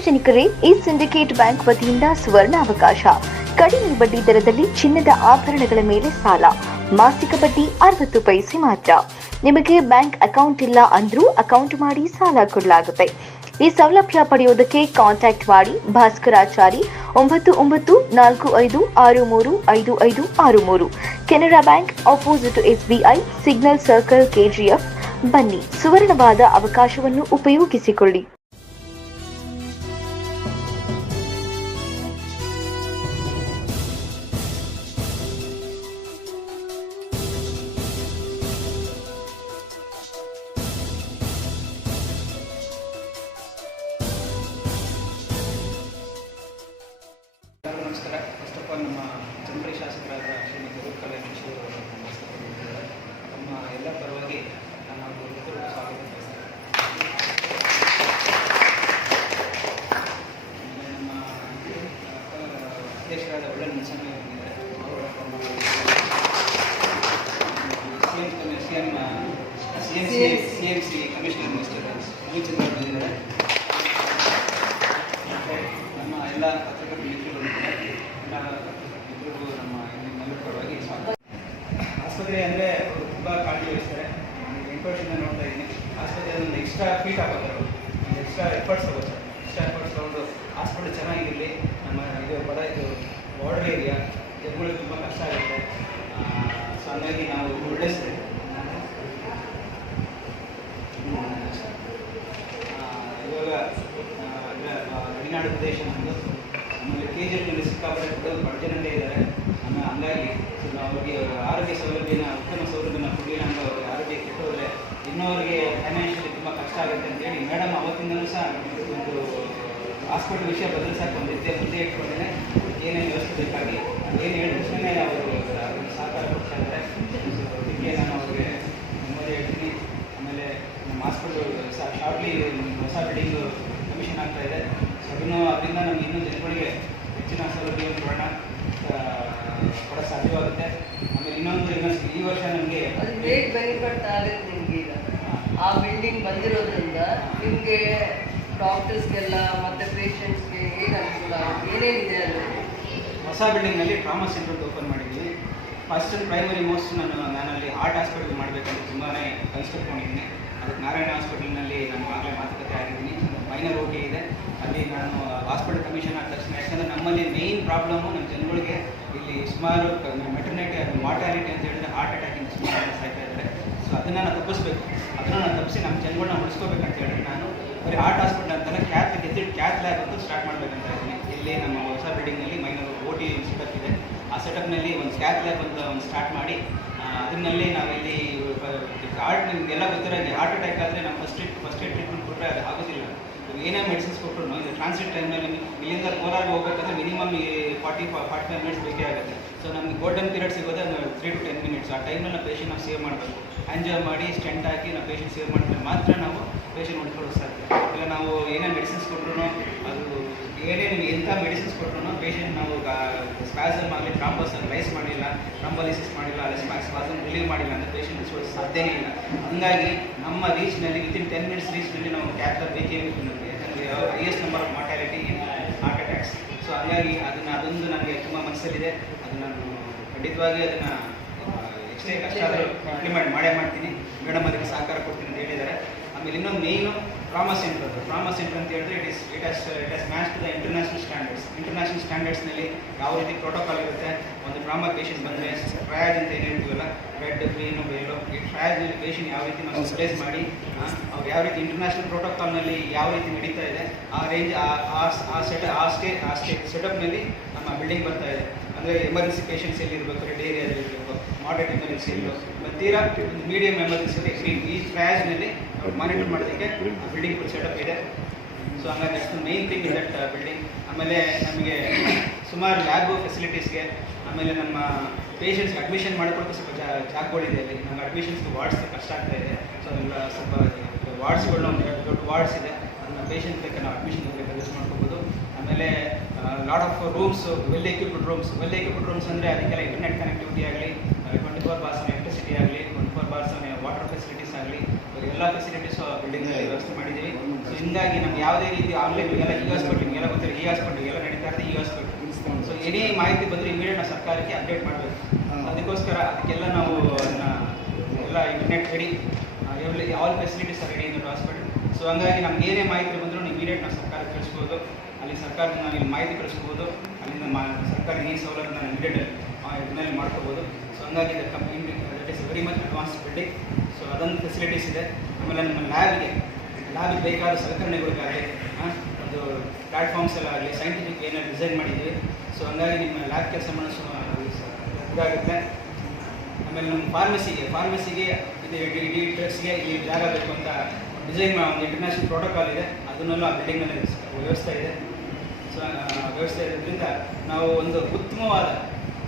ಸಾರ್ವಜನಿಕರೇ, ಈ syndicate bank ವತಿಯಿಂದ ಸುವರ್ಣಾವಕಾಶ. ಕಡಿಮೆ ಬಡ್ಡಿ ದರದಲ್ಲಿ ಚಿನ್ನದ ಆಭರಣಗಳ ಮೇಲೆ ಸಾಲ. ಮಾಸಿಕ ಬಡ್ಡಿ 60 ಪೈಸೆ ಮಾತ್ರ. ನಿಮಗೆ ಬ್ಯಾಂಕ್ ಅಕೌಂಟ್ ಇಲ್ಲ ಅಂದ್ರೂ ಅಕೌಂಟ್ ಮಾಡಿ ಸಾಲ ಕೊಡಲಾಗುತ್ತೆ. ಈ ಸೌಲಭ್ಯ ಪಡೆಯುವುದಕ್ಕೆ ಕಾಂಟ್ಯಾಕ್ಟ್ ಮಾಡಿ ಭಾಸ್ಕರಾಚಾರಿ 9945635563. Canara bank opposite SBI signal circle KGF. ಬನ್ನಿ, ಸುವರ್ಣವಾದ ಅವಕಾಶವನ್ನು ಉಪಯೋಗಿಸಿಕೊಳ್ಳಿ. ನಮಸ್ಕಾರ. ಫಸ್ಟ್ ಆಫ್ ಆಲ್ ನಮ್ಮ ಜನಪ್ರಿಯ ಶಾಸಕರಾದ ಶ್ರೀಮತಿ ರೂಪಕಲಾ ಅವರು ನಮ್ಮ ಎಲ್ಲ ಪರವಾಗಿ ನಾನು ಸ್ವಾಗತ ಬಯಸ್ತೇನೆ. ನಮ್ಮ ಅಧ್ಯಕ್ಷರಾದ ಒಳ್ಳೆ ಮುನ್ಸಂಗ ಬಂದಿದ್ದಾರೆ. ಅವರು CMC ಕಮಿಷನರ್ ಮಿನಿಸ್ಟರ್ ರವಿಚಂದ್ರ ಬಂದಿದ್ದಾರೆ. ನಮ್ಮ ಎಲ್ಲ ಪತ್ರಕರ್ತ ಮಿತ್ರರು ನಮ್ಮ ನಿಮ್ಮೆಲ್ಲರ ಪರವಾಗಿ ಸ್ವಾಗತ. ಆಸ್ಪತ್ರೆ ಅಂದರೆ ಅವರು ತುಂಬ ಕಾಳಜಿ ವಹಿಸ್ತಾರೆ. ನಾನು 8 ವರ್ಷದಿಂದ ನೋಡ್ತಾ ಇದ್ದೀನಿ. ಆಸ್ಪತ್ರೆ ಒಂದು ಎಕ್ಸ್ಟ್ರಾ ಫೀಟ್ ಆಗೋದು, ಒಂದು ಎಕ್ಸ್ಟ್ರಾ ಎಫರ್ಟ್ಸ್ ತಗೊಂಡು ಹಾಸ್ಪಿಟಲ್ ಚೆನ್ನಾಗಿರಲಿ. ನಮ್ಮ ಇದು ಬಾರ್ಡರ್ ಏರಿಯಾ ಜನಗಳಿಗೆ ತುಂಬ ಕಷ್ಟ ಆಗುತ್ತೆ. ಸೊ ಹಂಗಾಗಿ ನಾವು ಒಳ್ಳೆಸ್ತೀವಿ. ಇವಾಗ ಗಡಿನಾಡು ಪ್ರದೇಶ ನಮ್ಮದು. ಆಮೇಲೆ KGFನಲ್ಲಿ ಸಿಕ್ಕಾಪಟ್ಟೆ ಬಡಜನರೇ ಇದ್ದಾರೆ. ಆಮೇಲೆ ಹಂಗಾಗಿ ಅವ್ರಿಗೆ ಆರೋಗ್ಯ ಸೌಲಭ್ಯನ ಉತ್ತಮ ಸೌಲಭ್ಯನ ಕೊಡಲಿಲ್ಲ ಅಂತ ಅವ್ರಿಗೆ ಆರೋಗ್ಯ ಕೆಟ್ಟೋದ್ರೆ ಇನ್ನೂ ಅವ್ರಿಗೆ ಫೈನಾನ್ಷಿಯಲಿ ತುಂಬ ಕಷ್ಟ ಆಗುತ್ತೆ ಅಂತೇಳಿ ಮೇಡಮ್ ಅವತ್ತಿಂದಲೂ ಸಹ ಒಂದು ಹಾಸ್ಪಿಟಲ್ ವಿಷಯ ಬದಲಿಸಕ್ಕೆ ಮುಂದೆ ಇಟ್ಕೊಂಡಿದ್ದೇನೆ. ಏನೇನು ವ್ಯವಸ್ಥೆ ಬೇಕಾಗಿ ಏನು ಹೇಳಿದ ತಕ್ಷಣ ಅವರು ಸಹಕಾರ ಕೊಡ್ತಾ ಇದ್ದಾರೆ. ಇದಕ್ಕೆ ನಾನು ಅವ್ರಿಗೆ ನೆಮ್ಮದಿ ಹೇಳ್ತೀನಿ. ಆಮೇಲೆ ನಮ್ಮ ಹಾಸ್ಪಿಟಲ್ ಶಾರ್ಟ್ಲಿ ಹೊಸ ಬಿಲ್ಡಿಂಗ್ ಕಮಿಷನ್ ಆಗ್ತಾ ಇದೆ. ಸೊ ಅದರಿಂದ ನಮಗೆ ಇನ್ನೂ ಜನಗಳಿಗೆ ಹೆಚ್ಚಿನ ಸೌಲಭ್ಯವನ್ನು ಕೊಡೋಕ್ಕೆ ಸಾಧ್ಯವಾಗುತ್ತೆ. ಆಮೇಲೆ ಇನ್ನೊಂದು ಈ ವರ್ಷ ನಮಗೆ ಅದು ಗ್ರೇಟ್ ಬೆನಿಫಿಟ್ ಆಗುತ್ತೆ ನಿಮಗೆ. ಈಗ ಆ ಬಿಲ್ಡಿಂಗ್ ಬಂದಿರೋದ್ರಿಂದ ನಿಮಗೆ ಡಾಕ್ಟರ್ಸ್ಗೆಲ್ಲ ಮತ್ತು ಪೇಷಂಟ್ಸ್ಗೆ ಏನು ಅನುಕೂಲ ಆಗುತ್ತೆ, ಏನೇನಿದೆ ಅಲ್ಲಿ? ಹೊಸ ಬಿಲ್ಡಿಂಗ್ನಲ್ಲಿ ಟ್ರಾಮಾ ಸೆಂಟರ್ ಓಪನ್ ಮಾಡಿದ್ದೀವಿ. ಫಸ್ಟ್ ಆ್ಯಂಡ್ ಪ್ರೈಮರಿ ಮೋಸ್ಟ್ ನಾನಲ್ಲಿ ಹಾರ್ಟ್ ಹಾಸ್ಪಿಟಲ್ ಮಾಡಬೇಕಂತ ತುಂಬಾ ಕನ್ಸ್ಕೊಳ್ಕೊಂಡಿದ್ದೀನಿ. ಅದಕ್ಕೆ ನಾರಾಯಣ ಹಾಸ್ಪಿಟಲ್ನಲ್ಲಿ ನಾನು ಆಗಲೇ ಮಾತುಕತೆ ಆಗಿದ್ದೀನಿ. ಮೈನರ್ OT ಇದೆ, ಅಲ್ಲಿ ನಾನು ಹಾಸ್ಪಿಟಲ್ ಕಮಿಷನ್ ಆದ ತಕ್ಷಣ, ಯಾಕಂದರೆ ನಮ್ಮಲ್ಲಿ ಮೇಯ್ನ್ ಪ್ರಾಬ್ಲಮ್ಮು ನಮ್ಮ ಜನಗಳಿಗೆ ಇಲ್ಲಿ ಸುಮಾರು ಮೆಟರ್ನಿಟಿ ಮಾರ್ಟಾಲಿಟಿ ಅಂತ ಹೇಳಿದ್ರೆ ಹಾರ್ಟ್ ಅಟ್ಯಾಕಿಂದ ಸುಮಾರು ಸಾಯ್ತಾ ಇದ್ದಾರೆ. ಸೊ ಅದನ್ನು ನಾನು ತಪ್ಪಿಸ್ಬೇಕು. ಅದನ್ನು ನಾನು ತಪ್ಪಿಸಿ ನಮ್ಮ ಜನಗಳನ್ನ ಉಳಿಸ್ಕೋಬೇಕಂತ ಹೇಳಿ ನಾನು ಬರೀ ಹಾರ್ಟ್ ಹಾಸ್ಪಿಟಲ್ ಅಂತಲ್ಲ ಕ್ಯಾತ್ ಲ್ಯಾಬ್ ಅಂತ ಸ್ಟಾರ್ಟ್ ಮಾಡಬೇಕಂತ ಇದ್ದೀನಿ. ಇಲ್ಲಿ ನಮ್ಮ ಹೊಸ ಬಿಲ್ಡಿಂಗ್ನಲ್ಲಿ ಮೈನರ್ OT ಸೆಟಪ್ ಇದೆ. ಆ ಸೆಟಪ್ನಲ್ಲಿ ಒಂದು ಕ್ಯಾತ್ ಲ್ಯಾಬ್ ಅಂತ ಒಂದು ಸ್ಟಾರ್ಟ್ ಮಾಡಿ ಅದರಲ್ಲಿ ನಾವಿಲ್ಲಿ ಹಾರ್ಟ್ ನಿಮಗೆಲ್ಲ ಗೊತ್ತಿರೋ ಹಾರ್ಟ್ ಅಟ್ಯಾಕ್ ಆದರೆ ನಾವು ಫಸ್ಟ್ ಏಡ್ ಟ್ರೀಟ್ಮೆಂಟ್ ಕೊಟ್ಟರೆ ಅದು ಆಗೋದಿಲ್ಲ. ಏನೇ ಮೆಡಿಸಿನ್ಸ್ ಕೊಟ್ಟರು ಇದು ಟ್ರಾನ್ಸಿಟ್ ಟೈಮ್ನಲ್ಲಿ ಇಲ್ಲಿಂದ ಕೋಲಾರ ಹೋಗಬೇಕಂದ್ರೆ ಮಿನಿಮಮ್ 45 ಮಿನಿಟ್ಸ್ ಬೇಕೇ ಆಗುತ್ತೆ. ಸೊ ನಮಗೆ ಗೋಲ್ಡನ್ ಪೀರಿಯಡ್ ಸಿಗೋದೇ 3 to 10 ಮಿನಿಟ್ಸ್. ಆ ಟೈಮ್ನಲ್ಲಿ ನಾವು ಪೇಷಂಟ್ ನಾವು ಸೇವ್ ಮಾಡಬೇಕು. ಆಂಜಿಯೋ ಮಾಡಿ ಸ್ಟೆಂಟ್ ಹಾಕಿ ನಾವು ಪೇಷಂಟ್ ಸೇವ್ ಮಾಡಿದ್ರೆ ಮಾತ್ರ ನಾವು ಪೇಷಂಟ್ ಉಳ್ಕೊಳ್ಳೋದು ಸಾಧ್ಯ. ಇಲ್ಲ ನಾವು ಏನೇ ಮೆಡಿಸಿನ್ಸ್ ಕೊಟ್ಟರು, ಅದು ಏನೇನು ಎಂಥ ಮೆಡಿಸಿನ್ಸ್ ಕೊಟ್ಟರು ಪೇಷಂಟ್ ನಾವು ಸ್ಪ್ಯಾಸಮ್ ಆಗಲಿ ಥ್ರಾಂಬಸ್ ರೈಸ್ ಮಾಡಿಲ್ಲ, ಥ್ರಾಂಬೋಲಿಸಿಸ್ ಮಾಡಿಲ್ಲ, ಅಲ್ಲಿ ಸ್ಪ್ಯಾಸಮ್ ರಿಲೀವ್ ಮಾಡಿಲ್ಲ ಅಂದರೆ ಪೇಷಂಟ್ ಉಳಿಸೋದು ಸಾಧ್ಯನೇ ಇಲ್ಲ. ಹಾಗಾಗಿ ನಮ್ಮ ರೀಚ್ನಲ್ಲಿ ವಿತಿನ್ 10 ಮಿನಿಟ್ಸ್ ರೀಚ್ನಲ್ಲಿ ನಾವು ಕ್ಯಾಥ್ಲರ್ ಬೇಕೇ ಬೇಕು ನಮಗೆ. ಯಾಕಂದರೆ highest number of mortality in heart attacks. So ಹಾಗಾಗಿ ಅದೊಂದು ನನಗೆ ತುಂಬ ಮನಸ್ಸಲ್ಲಿದೆ. ಅದು ನಾನು ಖಂಡಿತವಾಗಿ ಅದನ್ನು ಎಷ್ಟೇ ಕಷ್ಟ ಆದರೂ ಇಂಪ್ಲಿಮೆಂಟ್ ಮಾಡ್ತೀನಿ. ಮೇಡಮ್ ಅದಕ್ಕೆ ಸಹಕಾರ ಕೊಡ್ತೀನಿ ಅಂತ ಹೇಳಿದ್ದಾರೆ. ಆಮೇಲೆ ಇನ್ನೊಂದು ಮೇಯ್ನು ಟ್ರಾಮಾ ಸೆಂಟರ್ ಅಂತ ಹೇಳಿದ್ರೆ it has match to the international ಸ್ಟ್ಯಾಂಡರ್ಡ್ಸ್ನಲ್ಲಿ ಯಾವ ರೀತಿ ಪ್ರೋಟೋಕಾಲ್ ಇರುತ್ತೆ. ಒಂದು ಟ್ರಾಮಾ ಪೇಷಂಟ್ ಬಂದರೆ ಟ್ರಯಾಜ್ ಅಂತ ಏನು ಹೇಳ್ತೀವಲ್ಲ, ರೆಡ್ ಗ್ರೀನು ಬೇಲು, ಈ ಟ್ರಯಾಜ್ನಲ್ಲಿ ಪೇಷಂಟ್ ಯಾವ ರೀತಿ ನಾವು ಸ್ಟೇಜ್ ಮಾಡಿ ಅವ್ರು ಯಾವ ರೀತಿ ಇಂಟರ್ನ್ಯಾಷನಲ್ ಪ್ರೋಟೋಕಾಲ್ನಲ್ಲಿ ಯಾವ ರೀತಿ ನಡೀತಾ ಇದೆ ಆ ರೇಂಜ್ ಆ ಸೆಟಪ್ನಲ್ಲಿ ನಮ್ಮ ಬಿಲ್ಡಿಂಗ್ ಬರ್ತಾ ಇದೆ. ಅಂದರೆ ಎಮರ್ಜೆನ್ಸಿ ಪೇಷಂಟ್ಸ್ ಎಲ್ಲಿರಬೇಕು, ರೆಡ್ ಏರಿಯಾದಲ್ಲಿ ಇರಬೇಕು, ಮಾಡರೇಟ್ ಎಮರ್ಜೆನ್ಸಿ ಇರಬೇಕು, ಮತ್ತು ತೀರಾ ಮೀಡಿಯಂ ಎಮರ್ಜೆನ್ಸಿ ಈ ಟ್ರಯಾಜ್ನಲ್ಲಿ ಮಾನಿಟರ್ ಮಾಡೋದಕ್ಕೆ ಬಿಲ್ಡಿಂಗ್ ಸೆಟಪ್ ಇದೆ. ಸೊ ಹಂಗಾಗಿ ಅಷ್ಟು main thing is that building. ಆಮೇಲೆ ನಮಗೆ ಸುಮಾರು ಲ್ಯಾಬ್ ಫೆಸಿಲಿಟೀಸ್ಗೆ, ಆಮೇಲೆ ನಮ್ಮ ಪೇಷಂಟ್ಸ್ಗೆ ಅಡ್ಮಿಷನ್ ಮಾಡ್ಕೊಳಕ್ಕೆ ಸ್ವಲ್ಪ ಜಾಗಗಳಿದೆ. ಅಲ್ಲಿ ನಮ್ಗೆ ಅಡ್ಮಿಷನ್ಸ್ಗೆ ವಾರ್ಡ್ಸ್ ಕಷ್ಟ ಆಗ್ತಾ ಇದೆ. ಸೊ ಅದೆಲ್ಲ ಸ್ವಲ್ಪ ವಾರ್ಡ್ಸ್ಗಳನ್ನ ಒಂದು ದೊಡ್ಡ ವಾರ್ಡ್ಸ್ ಇದೆ. ಅದನ್ನ ಪೇಷಂಟ್ ಬೇಕಾದ್ರೆ ನಾವು ಅಡ್ಮಿಷನ್ ಬೇಕಾದ್ರೆ ಯೂಸ್ ಮಾಡ್ಕೋಬೋದು. ಆಮೇಲೆ lot of rooms, well equipped rooms ಅಂದರೆ ಅದಕ್ಕೆಲ್ಲ ಇಂಟರ್ನೆಟ್ ಕನೆಕ್ಟಿವಿಟಿ ಆಗಲಿ, 24/7 ಎಲೆಕ್ಟ್ರಿಸಿಟಿ ಆಗಲಿ, 24/7 ವಾಟರ್ ಫೆಸಿಲಿಟೀಸ್ ಆಗಲಿ, ಎಲ್ಲ ಫೆಸಿಲಿಟೀಸು ಬಿಲ್ಡಿಂಗಲ್ಲಿ ವ್ಯವಸ್ಥೆ ಮಾಡಿದ್ದೀವಿ. ಸೊ ಹಿಂಗಾಗಿ ನಮ್ಗೆ ಯಾವುದೇ ರೀತಿ ಆನ್ಲೈನ್ ಎಲ್ಲ ಈ ಹಾಸ್ಪಿಟ್ಲಿಗೆ ಎಲ್ಲ ಗೊತ್ತಿಲ್ಲ, ಈ ಹಾಸ್ಪಿಟ್ಲಿಗೆ ಎಲ್ಲ ನಡೀತಾ ಇರುತ್ತೆ ಈ ಹಾಸ್ಪಿಟ್ಲ್. ಸೊ ಏನೇ ಮಾಹಿತಿ ಬಂದರೆ ಇಮಿಡಿಯೇಟ್ ನಾವು ಸರ್ಕಾರಕ್ಕೆ ಅಪ್ಡೇಟ್ ಮಾಡಬೇಕು. ಅದಕ್ಕೋಸ್ಕರ ಅದಕ್ಕೆಲ್ಲ ನಾವು ಅದನ್ನು ಎಲ್ಲ internet ready, all facilities are ready in that hospital. So ಹಂಗಾಗಿ ನಮ್ಗೆ ಏನೇ ಮಾಹಿತಿ ಬಂದರೂ ಇಮಿಡಿಯೇಟ್ ನಾವು ಸರ್ಕಾರಕ್ಕೆ ಕಳಿಸ್ಬೋದು, ಅಲ್ಲಿ ಸರ್ಕಾರದಿಂದ ನಾವು ಇಲ್ಲಿ ಮಾಹಿತಿ ಕಳಿಸ್ಬೋದು, ಅಲ್ಲಿಂದ ಸರ್ಕಾರ ಈ ಸೌಲಭ್ಯನ ನಾವು ಇಮಿಡಿಯೇಟ್ ಇದನ್ನಲ್ಲಿ ಮಾಡ್ಕೋಬೋದು. ಸೊ ಹಂಗಾಗಿ that is very much advance building. So ಅದೊಂದು ಫೆಸಿಲಿಟೀಸ್ ಇದೆ. ಆಮೇಲೆ ನಮ್ಮ ಲ್ಯಾಬಿಗೆ ಬೇಕಾದ ಸಲಕರಣೆಗಳಿಗಾಗಲಿ, ಒಂದು ಪ್ಲ್ಯಾಟ್ಫಾರ್ಮ್ಸ್ ಎಲ್ಲ ಆಗಲಿ, ಸೈಂಟಿಫಿಕ್ ಏನಾದ್ರು ಡಿಸೈನ್ ಮಾಡಿದ್ದೀವಿ. ಸೊ ಹಂಗಾಗಿ ನಿಮ್ಮ ಲ್ಯಾಬ್ ಕೆಲಸ ಮಾಡಿಸೋ ಇದಾಗುತ್ತೆ. ಆಮೇಲೆ ನಮ್ಮ ಫಾರ್ಮಸಿಗೆ ಇಡೀ ಡ್ರಗ್ಸ್ಗೆ ಇಲ್ಲಿ ಜಾಗ ಬೇಕು ಅಂತ ಡಿಸೈನ್ ಒಂದು ಇಂಟರ್ನ್ಯಾಷನಲ್ ಪ್ರೋಟೋಕಾಲ್ ಇದೆ, ಅದನ್ನೆಲ್ಲ ಆ ಬಿಲ್ಡಿಂಗ್ನಲ್ಲಿ ವ್ಯವಸ್ಥೆ ಇದೆ. ಸೊ ವ್ಯವಸ್ಥೆ ಇರೋದ್ರಿಂದ ನಾವು ಒಂದು ಉತ್ತಮವಾದ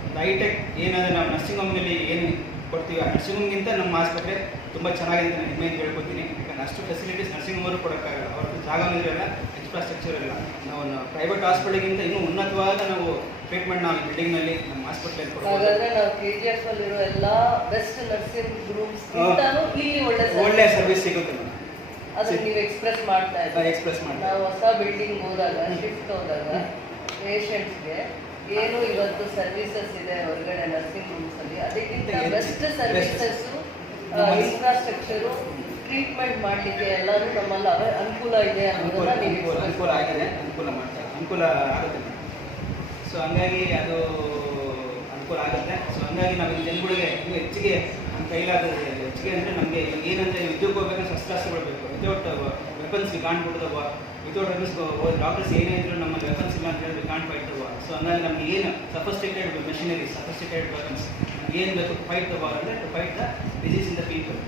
ಒಂದು ಹೈಟೆಕ್ ಏನಾದರೆ ನಾವು ನರ್ಸಿಂಗ್ ಹೋಮ್ನಲ್ಲಿ ಏನು ಕೊಡ್ತೀವಿ, ಆ ನರ್ಸಿಂಗ್ ಹೋಮ್ಗಿಂತ ನಮ್ಮ ಆಸ್ಪತ್ರೆ ತುಂಬ ಚೆನ್ನಾಗಿದೆ ಅಂತ ನಿಮ್ಮೆಂದು ಹೇಳ್ಕೊತೀನಿ. ಯಾಕಂದರೆ ಅಷ್ಟು ಫೆಸಿಲಿಟೀಸ್ ನರ್ಸಿಂಗ್ ಹೋಮರು ಕೊಡೋಕ್ಕಾಗಲ್ಲ, ಅವ್ರದ್ದು ಜಾಗನೂ ಇರಲ್ಲ, ಇನ್ಫ್ರಾಸ್ಟ್ರಕ್ಚರ್ ಇಲ್ಲ. ನಾವು ಪ್ರೈವೇಟ್ ಹಾಸ್ಪಿಟಲ್ಗಿಂತ ಇನ್ನೂ ಉನ್ನತವಾದ ನಾವು ಟ್ರೀಟ್ಮೆಂಟ್ ನಾವು ಬಿಲ್ಡಿಂಗ್ನಲ್ಲಿ ನಮ್ಮ ಹಾಸ್ಪಿಟಲ್ ಕೊಡ್ಬೋದು. ಹಾಗಾದ್ರೆ ನಾವು KGF ಅಲ್ಲಿರೋ ಎಲ್ಲ ಬೆಸ್ಟ್ ನರ್ಸಿಂಗ್ ರೂಮ್ಸ್ ಇಲ್ಲಿ ಒಳ್ಳೆ ಸರ್ವಿಸ್ ಸಿಗುತ್ತೆ. ಅದನ್ನ ನೀವು ಎಕ್ಸ್ಪ್ರೆಸ್ ಮಾಡ್ತಾ ಎಕ್ಸ್ಪ್ರೆಸ್ ಮಾಡಿ ನಾವು ಹೊಸ ಬಿಲ್ಡಿಂಗ್ ಹೋದಾಗ ಶಿಫ್ಟ್ ಹೋದಾಗ ಪೇಷಂಟ್ಸ್ಗೆ ಏನು ಇವತ್ತು ಸರ್ವಿಸಸ್ ಇದೆ ಹೊರಗಡೆ ನರ್ಸಿಂಗ್ ರೂಮ್ಸ್ ಅಲ್ಲಿ, ಅದಕ್ಕಿಂತ ಬೆಸ್ಟ್ ಸರ್ವಿಸಸ್, ಇನ್ಫ್ರಾಸ್ಟ್ರಕ್ಚರು, ಟ್ರೀಟ್ಮೆಂಟ್ ಮಾಡಲಿಕ್ಕೆ ಎಲ್ಲರೂ ನಮ್ಮಲ್ಲಿ ಅನುಕೂಲ ಇದೆ ಅನ್ನೋದನ್ನ ನೀವು ಅನುಕೂಲ ಆಗಿದೆ, ಅನುಕೂಲ ಆಗುತ್ತೆ. ಸೊ ಹಂಗಾಗಿ ಅದು ಅನುಕೂಲ ಆಗುತ್ತೆ. ಸೊ ಹಂಗಾಗಿ ನಾವು ಇಲ್ಲಿ ಜನಗಳಿಗೆ ಇನ್ನೂ ಹೆಚ್ಚಿಗೆ ನಮ್ಮ ಕೈಲಾದ ಹೆಚ್ಚಿಗೆ ಅಂದರೆ ನಮಗೆ ಏನಂದರೆ ಉದ್ಯೋಗ ಹೋಗ್ಬೇಕಂದ್ರೆ ಶಸ್ತ್ರಾಸ್ತ್ರಗಳು ಬೇಕು. ವಿತೌಟ್ ವೆಪನ್ಸ್ ಕಾಣ್ಬಿಡ್ತವ, ವಿತೌಟ್ ವೆಪನ್ಸ್ ಡಾಕ್ಟರ್ಸ್ ಏನೇ ಇದ್ರು ನಮ್ಮಲ್ಲಿ ವೆಪನ್ಸ್ ಇಲ್ಲ ಅಂತ ಹೇಳಿದ್ರೆ ಕಾಣ್ ಫೈಟ್ ತಗೋ. ಸೊ ಹಂಗಾಗಿ ನಮ್ಗೆ ಏನು ಸಫಿಸ್ಟಿಕೇಟೆಡ್ ಮೆಷಿನರಿ, ಸಫಿಸ್ಟಿಕೇಟೆಡ್ ವೆಪನ್ಸ್ ಏನು ಬೇಕು ಫೈಟ್ ತಗೋ ಅಂದರೆ to fight the disease in the people.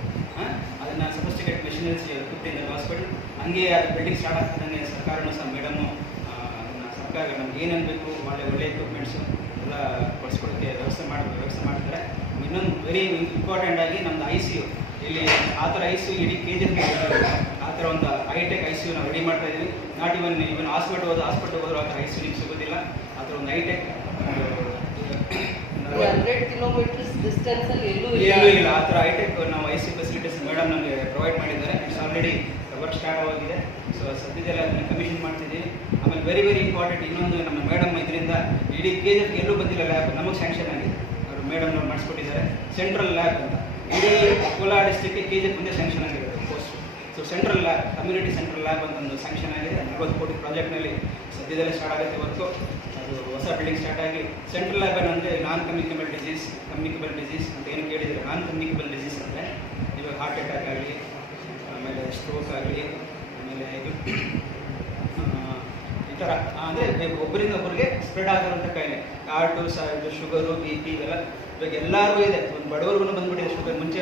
ಅದನ್ನು ಸಫಿಸ್ಟಿಕೇಟೆಡ್ ಮೆಷಿನರೀಸ್ ಇರುತ್ತೆ ಹಾಸ್ಪಿಟಲ್. ಹಂಗೆ ಅದು ಬಿಲ್ಡಿಂಗ್ ಸ್ಟಾರ್ಟ್ ಆಗ್ತಿದ್ದಂಗೆ ಸರ್ಕಾರನೂ ಸಹ ಮೇಡಮು ಸರ್ಕಾರ ನಮ್ಗೆ ಏನೇನು ಬೇಕು ಒಳ್ಳೆ ಎಕ್ವಿಪ್ಮೆಂಟ್ಸು ಎಲ್ಲ ಕೊಡಿಸ್ಕೊಡೋಕ್ಕೆ ವ್ಯವಸ್ಥೆ ಮಾಡ್ತಾರೆ. ಇನ್ನೊಂದು ವೆರಿ ಇಂಪಾರ್ಟೆಂಟ್ ಆಗಿ ನಮ್ಮದು ICU ಇಲ್ಲಿ ಆ ಥರ ICU ಇಡೀ KGF ಆ ಥರ ಒಂದು ಹೈಟೆಕ್ ICU ನಾವು ರೆಡಿ ಮಾಡ್ತಾ ಇದ್ದೀವಿ. ನಾಟ್ ಇವನ್ ಹಾಸ್ಪಿಟಲ್ ಹೋದ್ರೆ ಆ ಥರ ICU ನಿಮ್ಗೆ ಸಿಗೋದಿಲ್ಲ. ಆ ಥರ ಒಂದು ಹೈಟೆಕ್ 100 ಕಿಲೋಮೀಟರ್ಸ್ ಡಿಸ್ಟೆನ್ಸ್ ಅಲ್ಲಿ ಎಲ್ಲೂ ಇಲ್ಲ ಆ ಥರ ಹೈಟೆಕ್ ನಾವು ICU ಫೆಸಿಲಿಟೀಸ್ ಮೇಡಮ್ ನಮಗೆ ಪ್ರೊವೈಡ್ ಮಾಡಿದ್ದಾರೆ. ಇಟ್ಸ್ ಆಲ್ರೆಡಿ ವರ್ಕ್ ಸ್ಟಾರ್ಟ್ ಆಗಿದೆ. ಸೊ ಸದ್ಯದಲ್ಲೇ ಅದನ್ನು ಕಮಿಷನ್ ಮಾಡ್ತಿದ್ದೀವಿ. ಆಮೇಲೆ ವೆರಿ ಇಂಪಾರ್ಟೆಂಟ್ ಇನ್ನೊಂದು, ನಮ್ಮ ಮೇಡಮ್ ಇದರಿಂದ ಇಡೀ KGF ಎಲ್ಲೂ ಬಂದಿಲ್ಲ ಲ್ಯಾಬ್, ನಮಗೆ ಸ್ಯಾಂಕ್ಷನ್ ಆಗಿದೆ. ಅವರು ಮೇಡಮ್ ನಾವು ಮಾಡಿಸ್ಕೊಟ್ಟಿದ್ದಾರೆ ಸೆಂಟ್ರಲ್ ಲ್ಯಾಬ್ ಅಂತ. ಇಡೀ ಕೋಲಾರ ಡಿಸ್ಟ್ರಿಕ್ಗೆ KGF ಮುಂದೆ ಸ್ಯಾಂಕ್ಷನ್ ಆಗಿರುತ್ತೆ post. So central lab, community central lab ಅಂತ ಒಂದು ಸ್ಯಾಂಕ್ಷನ್ ಆಗಿದೆ. 40 ಕೋಟಿ ಪ್ರಾಜೆಕ್ಟ್ನಲ್ಲಿ ಸದ್ಯದಲ್ಲೇ ಸ್ಟಾರ್ಟ್ ಆಗುತ್ತೆ ವರ್ಕು. ಅದು ಹೊಸ ಬಿಲ್ಡಿಂಗ್ ಸ್ಟಾರ್ಟ್ ಆಗಿ ಸೆಂಟ್ರಲ್ ಲ್ಯಾಬ್ ಏನಂದರೆ ನಾನ್ ಕಮ್ಯುನಿಕಬಲ್ ಡಿಸೀಸ್ ಅಂತ ಏನು ಕೇಳಿದರೆ, ನಾನ್ ಕಮ್ಯುನಿಕಬಲ್ ಡಿಸೀಸ್ ಅಂದರೆ ಇವಾಗ ಹಾರ್ಟ್ ಅಟ್ಯಾಕ್ ಆಗಲಿ, ಆಮೇಲೆ ಸ್ಟ್ರೋಕ್ ಆಗಲಿ, ಆಮೇಲೆ ಇದು ಈ ಥರ ಅಂದರೆ ಒಬ್ಬರಿಂದ ಒಬ್ಬರಿಗೆ ಸ್ಪ್ರೆಡ್ ಆಗಿರುವಂಥ ಕಾಯಿಲೆ, ಹಾರ್ಟು, ಶುಗರು, BP ಇವೆಲ್ಲ ಇವಾಗ ಎಲ್ಲರಿಗೂ ಇದೆ. ಒಂದು ಬಡವ್ರಿಗೂ ಬಂದ್ಬಿಟ್ಟಿದೆ ಶುಗರ್. ಮುಂಚೆ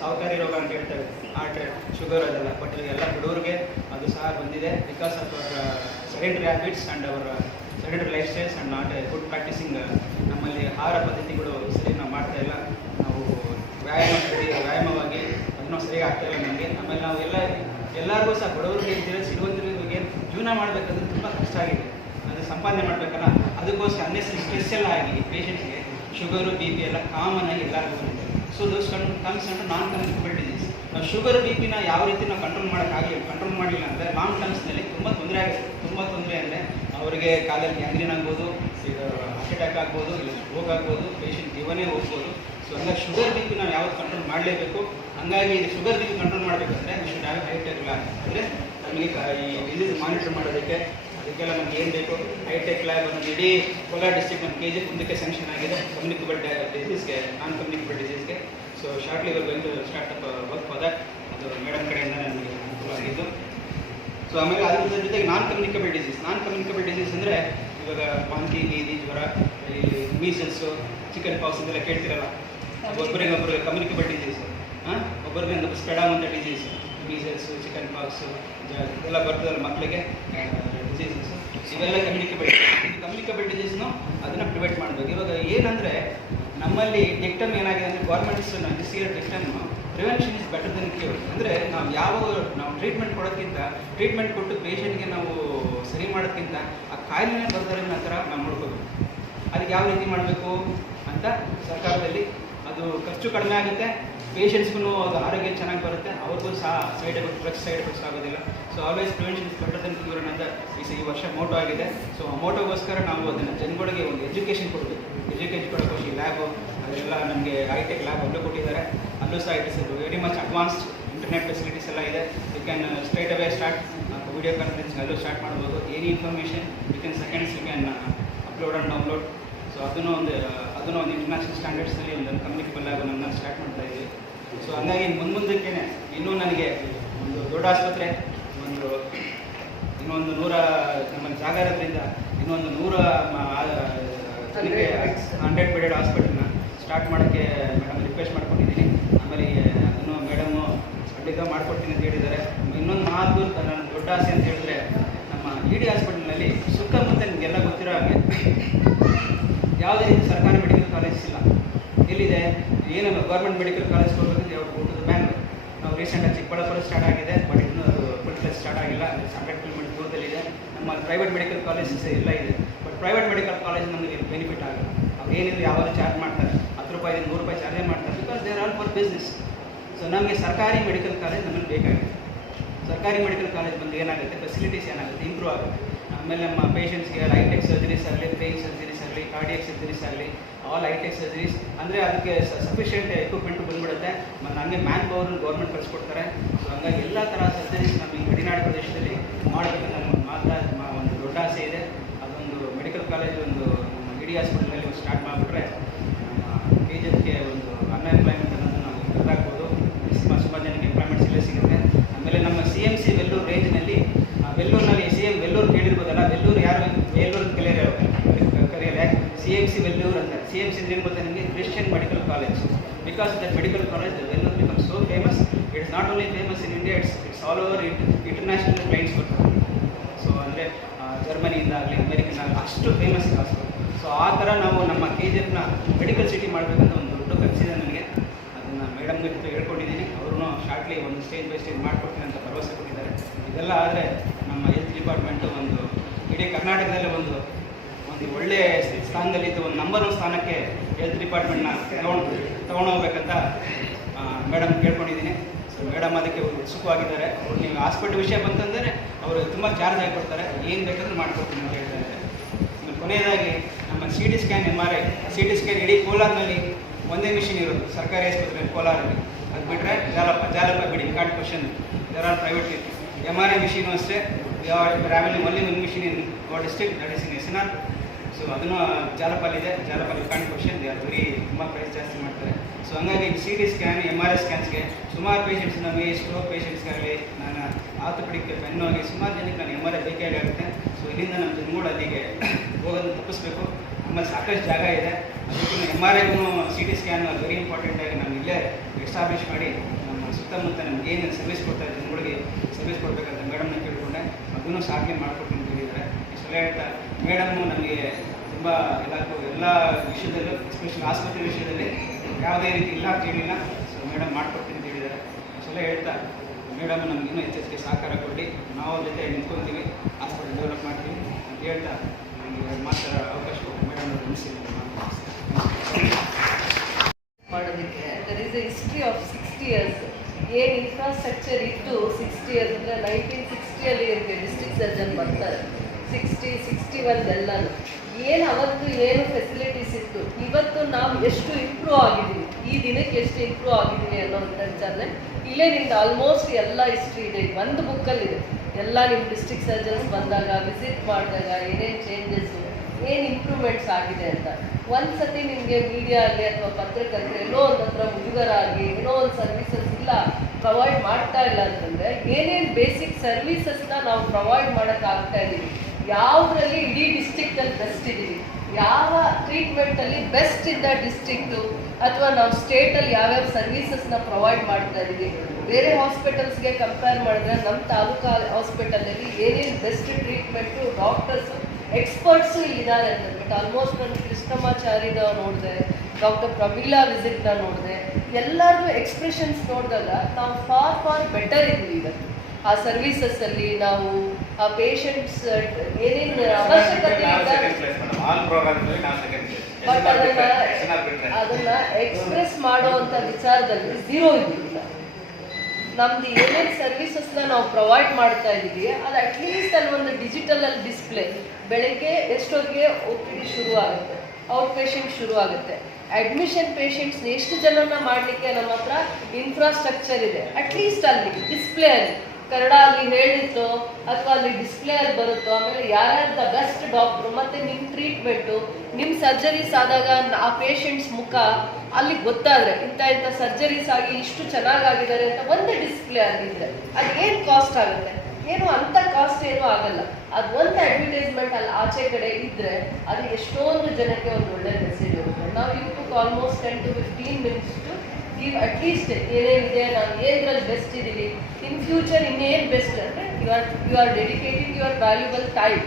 ಸಾಹುಕಾರಿ ರೋಗ ಅಂತ ಹೇಳ್ತಾರೆ, ಹಾರ್ಟ್, ಶುಗರ್ ಅದೆಲ್ಲ. ಬಟ್ ಎಲ್ಲ ಬಡವರಿಗೆ ಅದು ಸಹ ಬಂದಿದೆ. Because of our sedentary habits and our sedentary life styles and not good practising. ನಮ್ಮಲ್ಲಿ ಆಹಾರ ಪದ್ಧತಿಗಳು ಸರಿ ನಾವು ಮಾಡ್ತಾ ಇಲ್ಲ. ನಾವು ವ್ಯಾಯಾಮವಾಗಿ ಅದನ್ನು ಸರಿಯಾಗಿ ಆಗ್ತಾಯಿಲ್ಲ ನಮಗೆ. ಆಮೇಲೆ ನಾವು ಎಲ್ಲರಿಗೂ ಸಹ ಬಡವರಿಗೆ ಸಿಡುವಂತರಿಗೆ ಜೀವನ ಮಾಡಬೇಕಂದ್ರೆ ತುಂಬ ಕಷ್ಟ ಆಗಿದೆ. ಅದು ಸಂಪಾದನೆ ಮಾಡಬೇಕಲ್ಲ, ಅದಕ್ಕೋಸ್ಕರ ಅನ್ನೆಸರಿ ಸ್ಟ್ರೆಸ್ ಎಲ್ಲ ಆಗಿ ಪೇಷಂಟ್ಸ್ಗೆ ಶುಗರು, BP ಎಲ್ಲ ಕಾಮನ್ ಆಗಿ ಎಲ್ಲರಿಗೂ ಬರುತ್ತೆ. ಸೊ ದೋಸ್ ಕಮ್ಸ್ ಅಂಟು ನಾನ್ ಕಮ್ಯುನಿಕಬಲ್ ಡಿಸೀಸ್. ನಾವು ಶುಗರ್, BPನ ಯಾವ ರೀತಿ ನಾವು ಕಂಟ್ರೋಲ್ ಮಾಡಲಿಲ್ಲ ಅಂದರೆ ಲಾಂಗ್ ಟರ್ಮ್ಸ್ನಲ್ಲಿ ತುಂಬ ತೊಂದರೆ ಆಗುತ್ತೆ. ತುಂಬ ತೊಂದರೆ ಅಂದರೆ ಅವರಿಗೆ ಕಾಲಲ್ಲಿ ಗ್ಯಾಂಗ್ರೀನ್ ಆಗ್ಬೋದು, ಈಗ ಹಾರ್ಟ್ ಅಟ್ಯಾಕ್ ಆಗ್ಬೋದು, ಇಲ್ಲ ಸ್ಟ್ರೋಕ್ ಆಗ್ಬೋದು, ಪೇಷಂಟ್ ಜೀವನೇ ಹೋಗ್ಬೋದು. ಸೊ ಹಂಗಾಗಿ ಶುಗರ್, BP ನಾವು ಯಾವತ್ತು ಕಂಟ್ರೋಲ್ ಮಾಡಲೇಬೇಕು. ಹಂಗಾಗಿ ಶುಗರ್ BP ಕಂಟ್ರೋಲ್ ಮಾಡಬೇಕಂದ್ರೆ we should have high tech lab. ಅಂದರೆ ನಮಗೆ ಈ ಡಿಸೀಸ್ ಮಾನಿಟರ್ ಮಾಡೋದಕ್ಕೆ ಅದಕ್ಕೆಲ್ಲ ನಮ್ಗೆ ಏನು ಬೇಕು ಹೈಟೆಕ್ ಲ್ಯಾಬ್ ಅನ್ನೋದು ಇಡೀ ಕೋಲಾರ ಡಿಸ್ಟ್ರಿಕ್ಟ್ ನಮ್ಮ KGF ಮುಂದಕ್ಕೆ ಸ್ಯಾಂಕ್ಷನ್ ಆಗಿದೆ. ಕಮ್ಯುನಿಕಬಲ್ ಡಿಸೀಸ್ಗೆ, ನಾನ್ ಕಮ್ಯುನಿಕಬಲ್ ಡಿಸೀಸ್ಗೆ. ಸೊ ಶಾರ್ಟ್ಲಿ ಇವರು going to start up work for that. ಅದು ಮೇಡಮ್ ಕಡೆಯಿಂದ ನನಗೆ ಅನುಕೂಲ ಆಗಿದ್ದು. ಸೊ ಆಮೇಲೆ ಅದ್ರ ಜೊತೆಗೆ ನಾನ್ ಕಮ್ಯುನಿಕಬಲ್ ಡಿಸೀಸ್ ಅಂದರೆ ಇವಾಗ ವಾಂತಿ, ಭೇದಿ, ಜ್ವರ, ಈ ಮೀಸಲ್ಸು, ಚಿಕನ್ ಪಾಕ್ಸ್ ಇದೆಲ್ಲ ಕೇಳ್ತಿರಲ್ಲ. ಒಬ್ಬರಿಗೆ ಕಮ್ಯುನಿಕಬಲ್ ಡಿಸೀಸ್, ಒಬ್ಬರಿಗೆ ಸ್ಪ್ರೆಡ್ ಆಗುವಂಥ ಡಿಸೀಸ್, ಮೀಸಲ್ಸು, ಚಿಕನ್ ಪಾಕ್ಸು ಎಲ್ಲ ಬರ್ತದಲ್ಲ ಮಕ್ಕಳಿಗೆ ಡಿಸೀಸಸ್, ಇವೆಲ್ಲ ಕಮ್ಯುನಿಕಬಲ್ ಡಿಸೀಸ್ನು ಅದನ್ನು ಪ್ರಿವೆಂಟ್ ಮಾಡಬೇಕು. ಇವಾಗ ಏನಂದರೆ ನಮ್ಮಲ್ಲಿ ಡಿಕ್ಟಮ್ ಏನಾಗಿದೆ ಅಂದರೆ governments this year dictum prevention is better then cure. ಅಂದರೆ ನಾವು ಟ್ರೀಟ್ಮೆಂಟ್ ಕೊಟ್ಟು ಪೇಷಂಟ್ಗೆ ನಾವು ಸರಿ ಮಾಡೋದಕ್ಕಿಂತ ಆ ಕಾಯಿಲೆನೇ ಬರ್ತಾರೆ ನಂತರ ನಾವು ನೋಡ್ಕೋಬೇಕು. ಅದಕ್ಕೆ ಯಾವ ರೀತಿ ಮಾಡಬೇಕು ಅಂತ ಸರ್ಕಾರದಲ್ಲಿ ಅದು ಖರ್ಚು ಕಡಿಮೆ ಆಗುತ್ತೆ, ಪೇಷಂಟ್ಸ್ಗೂ ಅದು ಆರೋಗ್ಯ ಚೆನ್ನಾಗಿ ಬರುತ್ತೆ, ಅವ್ರಿಗೂ ಸಹ ಸೈಡ್ ಎಫೆಕ್ಟ್ಸ್ ಆಗೋದಿಲ್ಲ. So always prevention is better then cure ಅನ್ನೋದು ಈ ವರ್ಷ ಮೋಟೋ ಆಗಿದೆ. ಸೊ ಆ ಮೋಟೋಗೋಸ್ಕರ ನಾವು ಅದನ್ನು ಜನಗಳಿಗೆ ಒಂದು ಎಜುಕೇಷನ್ ಕೊಡಬೇಕು. ಎಜುಕೇಷನ್ ಕೊಡೋಕೆ ಈ ಲ್ಯಾಬು ಅದೆಲ್ಲ ನಮಗೆ ಹೈಟೆಕ್ ಲ್ಯಾಬ್ ಅಲ್ಲೂ ಕೊಟ್ಟಿದ್ದಾರೆ. ಅಲ್ಲೂ ಸಹ it is very much advanced internet facilities ಎಲ್ಲ ಇದೆ. You can straight away start video conference ಅಲ್ಲೂ ಸ್ಟಾರ್ಟ್ ಮಾಡ್ಬೋದು. Any information within seconds you can upload and download. So ಅದನ್ನು ಒಂದು ಇಂಟರ್ನ್ಯಾಷನಲ್ ಸ್ಟ್ಯಾಂಡರ್ಡ್ಸ್ನಲ್ಲಿ ಒಂದು ಕಮ್ಯುನಿಕೇಬಲ್ ಆಗಿ ನಮ್ಮನ್ನ ಸ್ಟಾರ್ಟ್ ಮಾಡ್ತಾ ಇದ್ದೀವಿ. ಸೊ ಹಂಗಾಗಿ ಮುಂದಕ್ಕೆ ಇನ್ನೂ ನನಗೆ ಒಂದು ದೊಡ್ಡ ಆಸ್ಪತ್ರೆ ಇನ್ನೊಂದು 100 ನಮ್ಮ ಜಾಗ ಇರೋದ್ರಿಂದ ಇನ್ನೊಂದು 100 ಬೆಡೆಡ್ ಹಾಸ್ಪಿಟಲ್ನ ಸ್ಟಾರ್ಟ್ ಮಾಡೋಕ್ಕೆ ಮೇಡಮ್ ರಿಕ್ವೆಸ್ಟ್ ಮಾಡ್ಕೊಂಡಿದ್ದೀನಿ. ಆಮೇಲೆ ಇನ್ನೂ ಮೇಡಮು ಖಂಡಿತ ಮಾಡ್ಕೊಡ್ತೀನಿ ಅಂತ ಹೇಳಿದ್ದಾರೆ. ಇನ್ನೊಂದು ಮಾತು ನನ್ನ ದೊಡ್ಡ ಆಸೆ ಅಂತ ಹೇಳಿದ್ರೆ, ನಮ್ಮ ಇಡಿ ಹಾಸ್ಪಿಟಲ್ನಲ್ಲಿ ಸುತ್ತಮುತ್ತ ನಿಮಗೆಲ್ಲ ಗೊತ್ತಿರೋ ಹಾಗೆ ಯಾವುದೇ ರೀತಿ ಸರ್ಕಾರಿ ಮೆಡಿಕಲ್ ಕಾಲೇಜಸ್ ಇಲ್ಲ. ಎಲ್ಲಿದೆ ಏನು ಗೌರ್ಮೆಂಟ್ ಮೆಡಿಕಲ್ ಕಾಲೇಜ್ ಹೋಗೋದು ಊಟದ ಬ್ಯಾಂಗ್ಳೂರು. ನಾವು ರೀಸೆಂಟಾಗಿ ಚಿಕ್ಕಬಳ್ಳಾಪುರ ಸ್ಟಾರ್ಟ್ ಆಗಿದೆ, ಬಟ್ ಇನ್ನೂ ಅದು ಫುಲ್ ಪ್ಲೇಸ್ ಸ್ಟಾರ್ಟ್ ಆಗಿಲ್ಲ. 100 ಕಿಲೋಮೀಟರ್ ದೂರದಲ್ಲಿದೆ. ನಮ್ಮ ಪ್ರೈವೇಟ್ ಮೆಡಿಕಲ್ ಕಾಲೇಜಸ್ ಎಲ್ಲ ಇದೆ, ಬಟ್ ಪ್ರೈವೇಟ್ ಮೆಡಿಕಲ್ ಕಾಲೇಜ್ ನಮಗೆ ಬೆನಿಫಿಟ್ ಆಗಲ್ಲ. ಅವ್ರು ಏನಿಲ್ಲ ಯಾವಾಗ ಚಾರ್ಜ್ ಮಾಡ್ತಾರೆ, 10 ರೂಪಾಯಿ 100 ರೂಪಾಯಿ ಚಾರ್ಜೇ ಮಾಡ್ತಾರೆ, because they are all for business. So ನಮಗೆ ಸರ್ಕಾರಿ ಮೆಡಿಕಲ್ ಕಾಲೇಜ್ ನಮಗೆ ಬೇಕಾಗಿದೆ. ಸರ್ಕಾರಿ ಮೆಡಿಕಲ್ ಕಾಲೇಜ್ ಬಂದು ಏನಾಗುತ್ತೆ, ಫೆಸಿಲಿಟೀಸ್ ಏನಾಗುತ್ತೆ, ಇಂಪ್ರೂವ್ ಆಗುತ್ತೆ. ಆಮೇಲೆ ನಮ್ಮ ಪೇಷಂಟ್ಸ್ಗೆ ಹೈಟೆಕ್ ಸರ್ಜರೀಸ್ ಆಗಲಿ, ಬ್ರೈನ್ ಸರ್ಜರೀಸ್ ಆಗಲಿ, ಕಾರ್ಡಿಯಕ್ ಸರ್ಜರೀಸ್ ಆಗಲಿ, ಆಲ್ ಹೈಟೆಕ್ ಸರ್ಜರೀಸ್ ಅಂದರೆ ಅದಕ್ಕೆ ಸಫಿಷಿಯೆಂಟ್ ಎಕ್ವಿಪ್ಮೆಂಟ್ ಬಂದ್ಬಿಡುತ್ತೆ. ಮತ್ತು ಹಂಗೆ ಮ್ಯಾನ್ ಪವರ್ನ ಗೌರ್ಮೆಂಟ್ ಕಳಿಸ್ಕೊಡ್ತಾರೆ. ಸೊ ಹಂಗಾಗಿ ಎಲ್ಲ ಥರ ಸರ್ಜರೀಸ್ ನಮ್ಮ ಈ ಗಡಿನಾಡು ಪ್ರದೇಶದಲ್ಲಿ ಮಾಡಬೇಕಂತ ನಮ್ಮ ಒಂದು ದೊಡ್ಡ ಆಸೆ ಇದೆ. ಅದೊಂದು ಮೆಡಿಕಲ್ ಕಾಲೇಜ್ ಒಂದು ನಮ್ಮ ಇಡಿ ಹಾಸ್ಪಿಟಲಲ್ಲಿ ಸ್ಟಾರ್ಟ್ ಮಾಡಿಬಿಟ್ರೆ ನಮ್ಮ KGFಗೆ ಒಂದು ಅನ್ಎಂಪ್ಲಾಯ್ಮೆಂಟ್ ಅನ್ನೋದು ನಾವು ತೆಗೆದಾಕ್ಬೋದು. ಸುಮಾರು ಜನಕ್ಕೆ ಎಂಪ್ಲಾಯ್ಮೆಂಟ್ಸ್ ಇಲ್ಲೇ ಸಿಗುತ್ತೆ. ಆಮೇಲೆ ನಮ್ಮ CMC ವೆಲ್ಲೂರು ರೇಂಜ್ನಲ್ಲಿ ವೆಲ್ಲೂರಿನಲ್ಲಿ ವೆಲ್ಲೂರು ಕೇಳಿರ್ಬೋದಲ್ಲ, ವೆಲ್ಲೂರು ಯಾರು ವೆಲ್ಲೂರು ಕರೆಯಲ್ಲ, CMC ವೆಲ್ಲೂರು ಅಂತ. CMC ಏನು ಗೊತ್ತಾ ನಿಮಗೆ, Christian medical college. Because that medical college Vellore become so famous. It's not only famous in India, it's all over international clients ಬರ್ತಾರೆ. ಸೊ ಅಂದರೆ ಜರ್ಮನಿಯಿಂದ ಆಗಲಿ ಅಮೇರಿಕನ್ ಆಗಲಿ ಅಷ್ಟು ಫೇಮಸ್ ಹಾಸ್ಪಿಟಲ್. ಸೊ ಆ ಥರ ನಾವು ನಮ್ಮ KGFನ ಮೆಡಿಕಲ್ ಸಿಟಿ ಮಾಡಬೇಕಂತ ಒಂದು ದೊಡ್ಡ ಕನಸಿದೆ ನನಗೆ. ಅದನ್ನು ಮೇಡಮ್ಗೆ ಹೇಳ್ಕೊಂಡಿದ್ದೀನಿ. ಅವ್ರೂ ಶಾರ್ಟ್ಲಿ ಒಂದು ಸ್ಟೇಜ್ ಬೈ ಸ್ಟೇಜ್ ಮಾಡಿಕೊಡ್ತೀನಿ ಅಂತ ಭರವಸೆ ಕೊಟ್ಟಿದ್ದಾರೆ. ಇದೆಲ್ಲ ಆದರೆ ನಮ್ಮ ಹೆಲ್ತ್ ಡಿಪಾರ್ಟ್ಮೆಂಟು ಒಂದು ಇಡೀ ಕರ್ನಾಟಕದಲ್ಲಿ ಒಂದು ಒಳ್ಳೆಯ ಸ್ಥಾನದಲ್ಲಿದ್ದು ಒಂದು ನಂಬರ್ 1 ಸ್ಥಾನಕ್ಕೆ ಹೆಲ್ತ್ ಡಿಪಾರ್ಟ್ಮೆಂಟ್ನ ತೊಗೊಂಡೋಗ್ಬೇಕಂತ ಮೇಡಮ್ ಕೇಳ್ಕೊಂಡಿದ್ದೀನಿ. ಸೊ ಮೇಡಮ್ ಅದಕ್ಕೆ ಉತ್ಸುಕವಾಗಿದ್ದಾರೆ. ಅವ್ರು ನೀವು ಹಾಸ್ಪಿಟಲ್ ವಿಷಯ ಬಂತಂದರೆ ಅವರು ತುಂಬ ಚಾರ್ಜ್ ಆಗಿಕೊಡ್ತಾರೆ, ಏನು ಬೇಕಾದರೂ ಮಾಡಿಕೊಡ್ತೀನಿ ಅಂತ ಹೇಳ್ತಾ ಇದ್ದಾರೆ. ಆಮೇಲೆ ಕೊನೆಯದಾಗಿ ನಮ್ಮ CT scan MRI CT scan ಇಡೀ ಕೋಲಾರ್ನಲ್ಲಿ ಒಂದೇ ಮಿಷಿನ್ ಇರೋದು ಸರ್ಕಾರಿ ಆಸ್ಪತ್ರೆಯಲ್ಲಿ ಕೋಲಾರಲ್ಲಿ. ಅದು ಬಿಟ್ಟರೆ ಜಾಲಪ ಬಿಡಿ ಕಾರ್ಡ್ ಕ್ವಶನ್ there are private. MRI machine ಅಷ್ಟೇ, ಟ್ರಾವೆಲಿಂಗ್ ಒನ್ಲಿ ಒಂದು machine in our district, that is in SNR. So ಅದನ್ನು ಜಾಲಪಲ್ಲಿದೆ, ಜಾಲಪಲ್ಲಿ ಕಾರ್ಡ್ ಕ್ವಶನ್ ದೇ ಆರ್ ವೆರಿ ತುಂಬ ಪ್ರೈಸ್ ಜಾಸ್ತಿ ಮಾಡ್ತಾರೆ. ಸೊ ಹಂಗಾಗಿ CT ಸ್ಕ್ಯಾನ್ MRI ಸ್ಕ್ಯಾನ್ಸ್ಗೆ ಸುಮಾರು ಪೇಷಂಟ್ಸ್ ನಮಗೆ ಸ್ಟ್ರೋಕ್ ಪೇಷಂಟ್ಸ್ಗಾಗಲಿ, ನಾನು ಆರ್ಥೋಪೆಡಿಕ್ ಪೆನ್ನೋಗಿ ಸುಮಾರು ಜನಕ್ಕೆ ನಾನು MRI ಬೇಕೇ ಆಗುತ್ತೆ. ಸೊ ಇಲ್ಲಿಂದ ನಮ್ಮ ಜನಗಳು ಅಲ್ಲಿಗೆ ಹೋಗೋದನ್ನು ತಪ್ಪಿಸ್ಬೇಕು. ನಮ್ಮಲ್ಲಿ ಸಾಕಷ್ಟು ಜಾಗ ಇದೆ. ಅದಕ್ಕೂ MRIಗೂ CT ಸ್ಕ್ಯಾನ್ ವೆರಿ ಇಂಪಾರ್ಟೆಂಟಾಗಿ ನಾವು ಇಲ್ಲೇ ಎಸ್ಟಾಬ್ಲಿಷ್ ಮಾಡಿ ನಮ್ಮ ಸುತ್ತಮುತ್ತ ನಮ್ಗೆ ಏನು ಸರ್ವಿಸ್ ಕೊಡ್ತಾರೆ ಜನಗಳಿಗೆ ಸರ್ವಿಸ್ ಕೊಡಬೇಕಂತ ಮೇಡಮ್ನ ಕೇಳಿಕೊಂಡೆ. ಅದನ್ನು ಸಾಧನೆ ಮಾಡಿಕೊಟ್ಟು ಅಂತ ಹೇಳಿದ್ದಾರೆ. ಇಷ್ಟೆಲ್ಲ ಹೇಳ್ತಾ ಮೇಡಮ್ಮು ನಮಗೆ ತುಂಬ ಎಲ್ಲ ವಿಷಯದಲ್ಲೂ ಎಸ್ಪೆಷಲಿ ಆಸ್ಪತ್ರೆ ವಿಷಯದಲ್ಲಿ ಯಾವುದೇ ರೀತಿ ಇಲ್ಲ ಅಂತ ಹೇಳಿಲ್ಲ. ಸೊ ಮೇಡಮ್ ಮಾಡಿಕೊಡ್ತೀನಿ ಅಂತ ಹೇಳಿದ್ದಾರೆ. ಇಷ್ಟೆಲ್ಲ ಹೇಳ್ತಾ ಮೇಡಮ್ ನಮ್ಗೆ ಇನ್ನೂ ಹೆಚ್ಚೆಚ್ಚಿಗೆ ಸಹಕಾರ ಕೊಡಿ, ನಾವು ಅವ್ರ ಜೊತೆ ನಿಂತ್ಕೊಳ್ತೀವಿ, ಹಾಸ್ಪಿಟಲ್ ಡೆವಲಪ್ ಮಾಡ್ತೀವಿ ಅಂತ ಹೇಳ್ತಾ ನನಗೆ ಮಾತಾಡೋ ಅವಕಾಶ ಮೇಡಮ್ ಮಾಡೋದಕ್ಕೆ there is a history of 60 years. ಏನು ಇನ್ಫ್ರಾಸ್ಟ್ರಕ್ಚರ್ ಇತ್ತು 60 years ಅಂದರೆ 1960 ಇರುತ್ತೆ ಡಿಸ್ಟ್ರಿಕ್ಟ್ ಸರ್ಜನ್ ಬರ್ತಾರೆ. 60, 61 ಎಲ್ಲನೂ ಏನು ಅವತ್ತು ಏನು ಫೆಸಿಲಿಟೀಸ್ ಇತ್ತು, ಇವತ್ತು ನಾವು ಎಷ್ಟು ಇಂಪ್ರೂವ್ ಆಗಿದ್ದೀವಿ, ಈ ದಿನಕ್ಕೆ ಎಷ್ಟು ಇಂಪ್ರೂವ್ ಆಗಿದ್ದೀವಿ ಅನ್ನೋಂಥ ವಿಚಾರನೆ ಇಲ್ಲೇ ನಿಮ್ದು ಆಲ್ಮೋಸ್ಟ್ ಎಲ್ಲ ಹಿಸ್ಟ್ರಿ ಇದೆ. ಒಂದು ಬುಕ್ಕಲ್ಲಿದೆ ಎಲ್ಲ ನಿಮ್ಮ ಡಿಸ್ಟ್ರಿಕ್ಟ್ ಸರ್ಜನ್ಸ್ ಬಂದಾಗ ವಿಸಿಟ್ ಮಾಡಿದಾಗ ಏನೇನು ಚೇಂಜಸ್ಸು, ಏನು ಇಂಪ್ರೂವ್ಮೆಂಟ್ಸ್ ಆಗಿದೆ ಅಂತ. ಒಂದು ಸತಿ ನಿಮಗೆ ಮೀಡಿಯಾ ಆಗಲಿ ಅಥವಾ ಪತ್ರಕರ್ತರು ಎಲ್ಲೋ ಒಂದು ಹತ್ರ ಮುಜುಗರಾಗಿ ಏನೋ ಒಂದು ಸರ್ವಿಸಸ್ ಇಲ್ಲ ಪ್ರೊವೈಡ್ ಮಾಡ್ತಾ ಇಲ್ಲ ಅಂತಂದರೆ ಏನೇನು ಬೇಸಿಕ್ ಸರ್ವಿಸಸ್ನ ನಾವು ಪ್ರೊವೈಡ್ ಮಾಡೋಕ್ಕಾಗ್ತಾ ಇದ್ದೀವಿ, ಯಾವುದರಲ್ಲಿ ಇಡೀ ಡಿಸ್ಟ್ರಿಕ್ಟಲ್ಲಿ ಬೆಸ್ಟ್ ಇದ್ದೀವಿ, ಯಾವ ಟ್ರೀಟ್ಮೆಂಟಲ್ಲಿ ಬೆಸ್ಟ್ ಇದ್ದ ಡಿಸ್ಟ್ರಿಕ್ಟು ಅಥವಾ ನಾವು ಸ್ಟೇಟಲ್ಲಿ ಯಾವ್ಯಾವ ಸರ್ವಿಸಸ್ನ ಪ್ರೊವೈಡ್ ಮಾಡ್ತಾ ಇದ್ದೀವಿ, ಬೇರೆ ಹಾಸ್ಪಿಟಲ್ಸ್ಗೆ ಕಂಪೇರ್ ಮಾಡಿದ್ರೆ ನಮ್ಮ ತಾಲೂಕಾ ಹಾಸ್ಪಿಟಲಲ್ಲಿ ಏನೇನು ಬೆಸ್ಟ್ ಟ್ರೀಟ್ಮೆಂಟು, ಡಾಕ್ಟರ್ಸು ಎಕ್ಸ್ಪರ್ಟ್ಸು ಇಲ್ಲಿದ್ದಾರೆ ಅಂತ ಹೇಳ್ಬಿಟ್ಟು ಆಲ್ಮೋಸ್ಟ್ ನಾನು ಕೃಷ್ಣಮಾಚಾರ್ಯದ ನೋಡಿದೆ, ಡಾಕ್ಟರ್ ಪ್ರಮೀಳಾ ವಿಸಿಟ್ನ ನೋಡಿದೆ, ಎಲ್ಲರಿಗೂ ಎಕ್ಸ್ಪ್ರೆಷನ್ಸ್ ನೋಡಿದಾಗ ನಾವು ಫಾರ್ ಬೆಟರ್ ಇದ್ವಿ ಇವತ್ತು. ಆ ಸರ್ವಿಸಸ್ಸಲ್ಲಿ ನಾವು ಆ ಪೇಷಂಟ್ಸ್ ಏನೇನು ಅವಶ್ಯಕತೆ ಇದೆ ಬಟ್ ಅದನ್ನು ಅದನ್ನ ಎಕ್ಸ್ಪ್ರೆಸ್ ಮಾಡುವಂಥ ವಿಚಾರದಲ್ಲಿ ಝೀರೋ ಇದ್ದಿಲ್ಲ. ನಮ್ದು ಏನೇನು ಸರ್ವಿಸಸ್ನ ನಾವು ಪ್ರೊವೈಡ್ ಮಾಡ್ತಾ ಇದ್ದೀವಿ ಅದು ಅಟ್ಲೀಸ್ಟ್ ಅಲ್ಲಿ ಒಂದು ಡಿಜಿಟಲಲ್ಲಿ ಡಿಸ್ಪ್ಲೇ, ಬೆಳಗ್ಗೆ ಎಷ್ಟೊತ್ತಿಗೆ OPD ಶುರು ಆಗುತ್ತೆ, ಔಟ್ ಪೇಷಂಟ್ ಶುರು ಆಗುತ್ತೆ, ಅಡ್ಮಿಷನ್ ಪೇಷಂಟ್ಸ್ ಎಷ್ಟು ಜನನ ಮಾಡಲಿಕ್ಕೆ ನಮ್ಮ ಹತ್ರ ಇನ್ಫ್ರಾಸ್ಟ್ರಕ್ಚರ್ ಇದೆ, ಅಟ್ಲೀಸ್ಟ್ ಅಲ್ಲಿ ಡಿಸ್ಪ್ಲೇ ಅಲ್ಲಿ ಕನ್ನಡ ಅಲ್ಲಿ ಹೇಳಿತ್ತು ಅಥವಾ ಅಲ್ಲಿ ಡಿಸ್ಪ್ಲೇ ಅಲ್ಲಿ ಬರುತ್ತೋ, ಆಮೇಲೆ ಯಾರ್ಯಾರ್ದ ಬೆಸ್ಟ್ ಡಾಕ್ಟ್ರು, ಮತ್ತೆ ನಿಮ್ಮ ಟ್ರೀಟ್ಮೆಂಟು, ನಿಮ್ಮ ಸರ್ಜರೀಸ್ ಆದಾಗ ಆ ಪೇಷಂಟ್ಸ್ ಮುಖ ಅಲ್ಲಿ ಗೊತ್ತಾದ್ರೆ ಇಂಥ ಸರ್ಜರೀಸ್ ಆಗಿ ಇಷ್ಟು ಚೆನ್ನಾಗಾಗಿದ್ದಾರೆ ಅಂತ ಒಂದು ಡಿಸ್ಪ್ಲೇ ಆಗಿದ್ರೆ ಅದು ಏನು ಕಾಸ್ಟ್ ಆಗುತ್ತೆ? ಏನು ಅಂತ ಕಾಸ್ಟ್ ಏನೂ ಆಗಲ್ಲ. ಅದು ಒಂದು ಅಡ್ವರ್ಟೈಸ್ಮೆಂಟ್ ಅಲ್ಲಿ ಆಚೆ ಕಡೆ ಇದ್ರೆ ಅದು ಎಷ್ಟೊಂದು ಜನಕ್ಕೆ ಒಂದು ಒಳ್ಳೆ ಮೆಸೇಜ್ ಹೋಗುತ್ತೆ. ನಾವು ಇವತ್ತು almost 10 to 15 minutes to give at least ಏನೇನಿದೆ, ನಾವು ಏನ್ರಲ್ಲಿ ಬೆಸ್ಟ್ ಇದ್ದೀವಿ, ಇನ್ ಫ್ಯೂಚರ್ ಇನ್ನೇನು ಬೆಸ್ಟ್ ಅಂದರೆ you are dedicating your valuable time.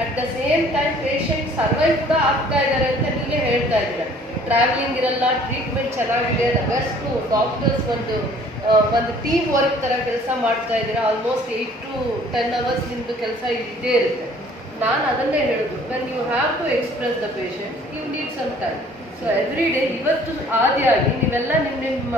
At the same time patient survive ಕೂಡ ಆಗ್ತಾ ಇದ್ದಾರೆ ಅಂತ ನೀವೇ ಹೇಳ್ತಾ ಇದ್ದೀರ. ಟ್ರಾವೆಲಿಂಗ್ ಇರಲ್ಲ, ಟ್ರೀಟ್ಮೆಂಟ್ ಚೆನ್ನಾಗಿದೆ, ಬೆಸ್ಟ್ ಡಾಕ್ಟರ್ಸ್ ಒಂದು ಟೀಮ್ ವರ್ಕ್ ಥರ ಕೆಲಸ ಮಾಡ್ತಾ ಇದ್ದೀರಾ. ಆಲ್ಮೋಸ್ಟ್ 8 to 10 hours ನಿಮ್ಮದು ಕೆಲಸ ಇದ್ದೇ ಇರುತ್ತೆ. ನಾನು ಅದನ್ನೇ ಹೇಳೋದು, when you have to express the patient you need some time. So every day ಇವತ್ತು ಆದಿಯಾಗಿ ನೀವೆಲ್ಲ ನಿಮ್ಮ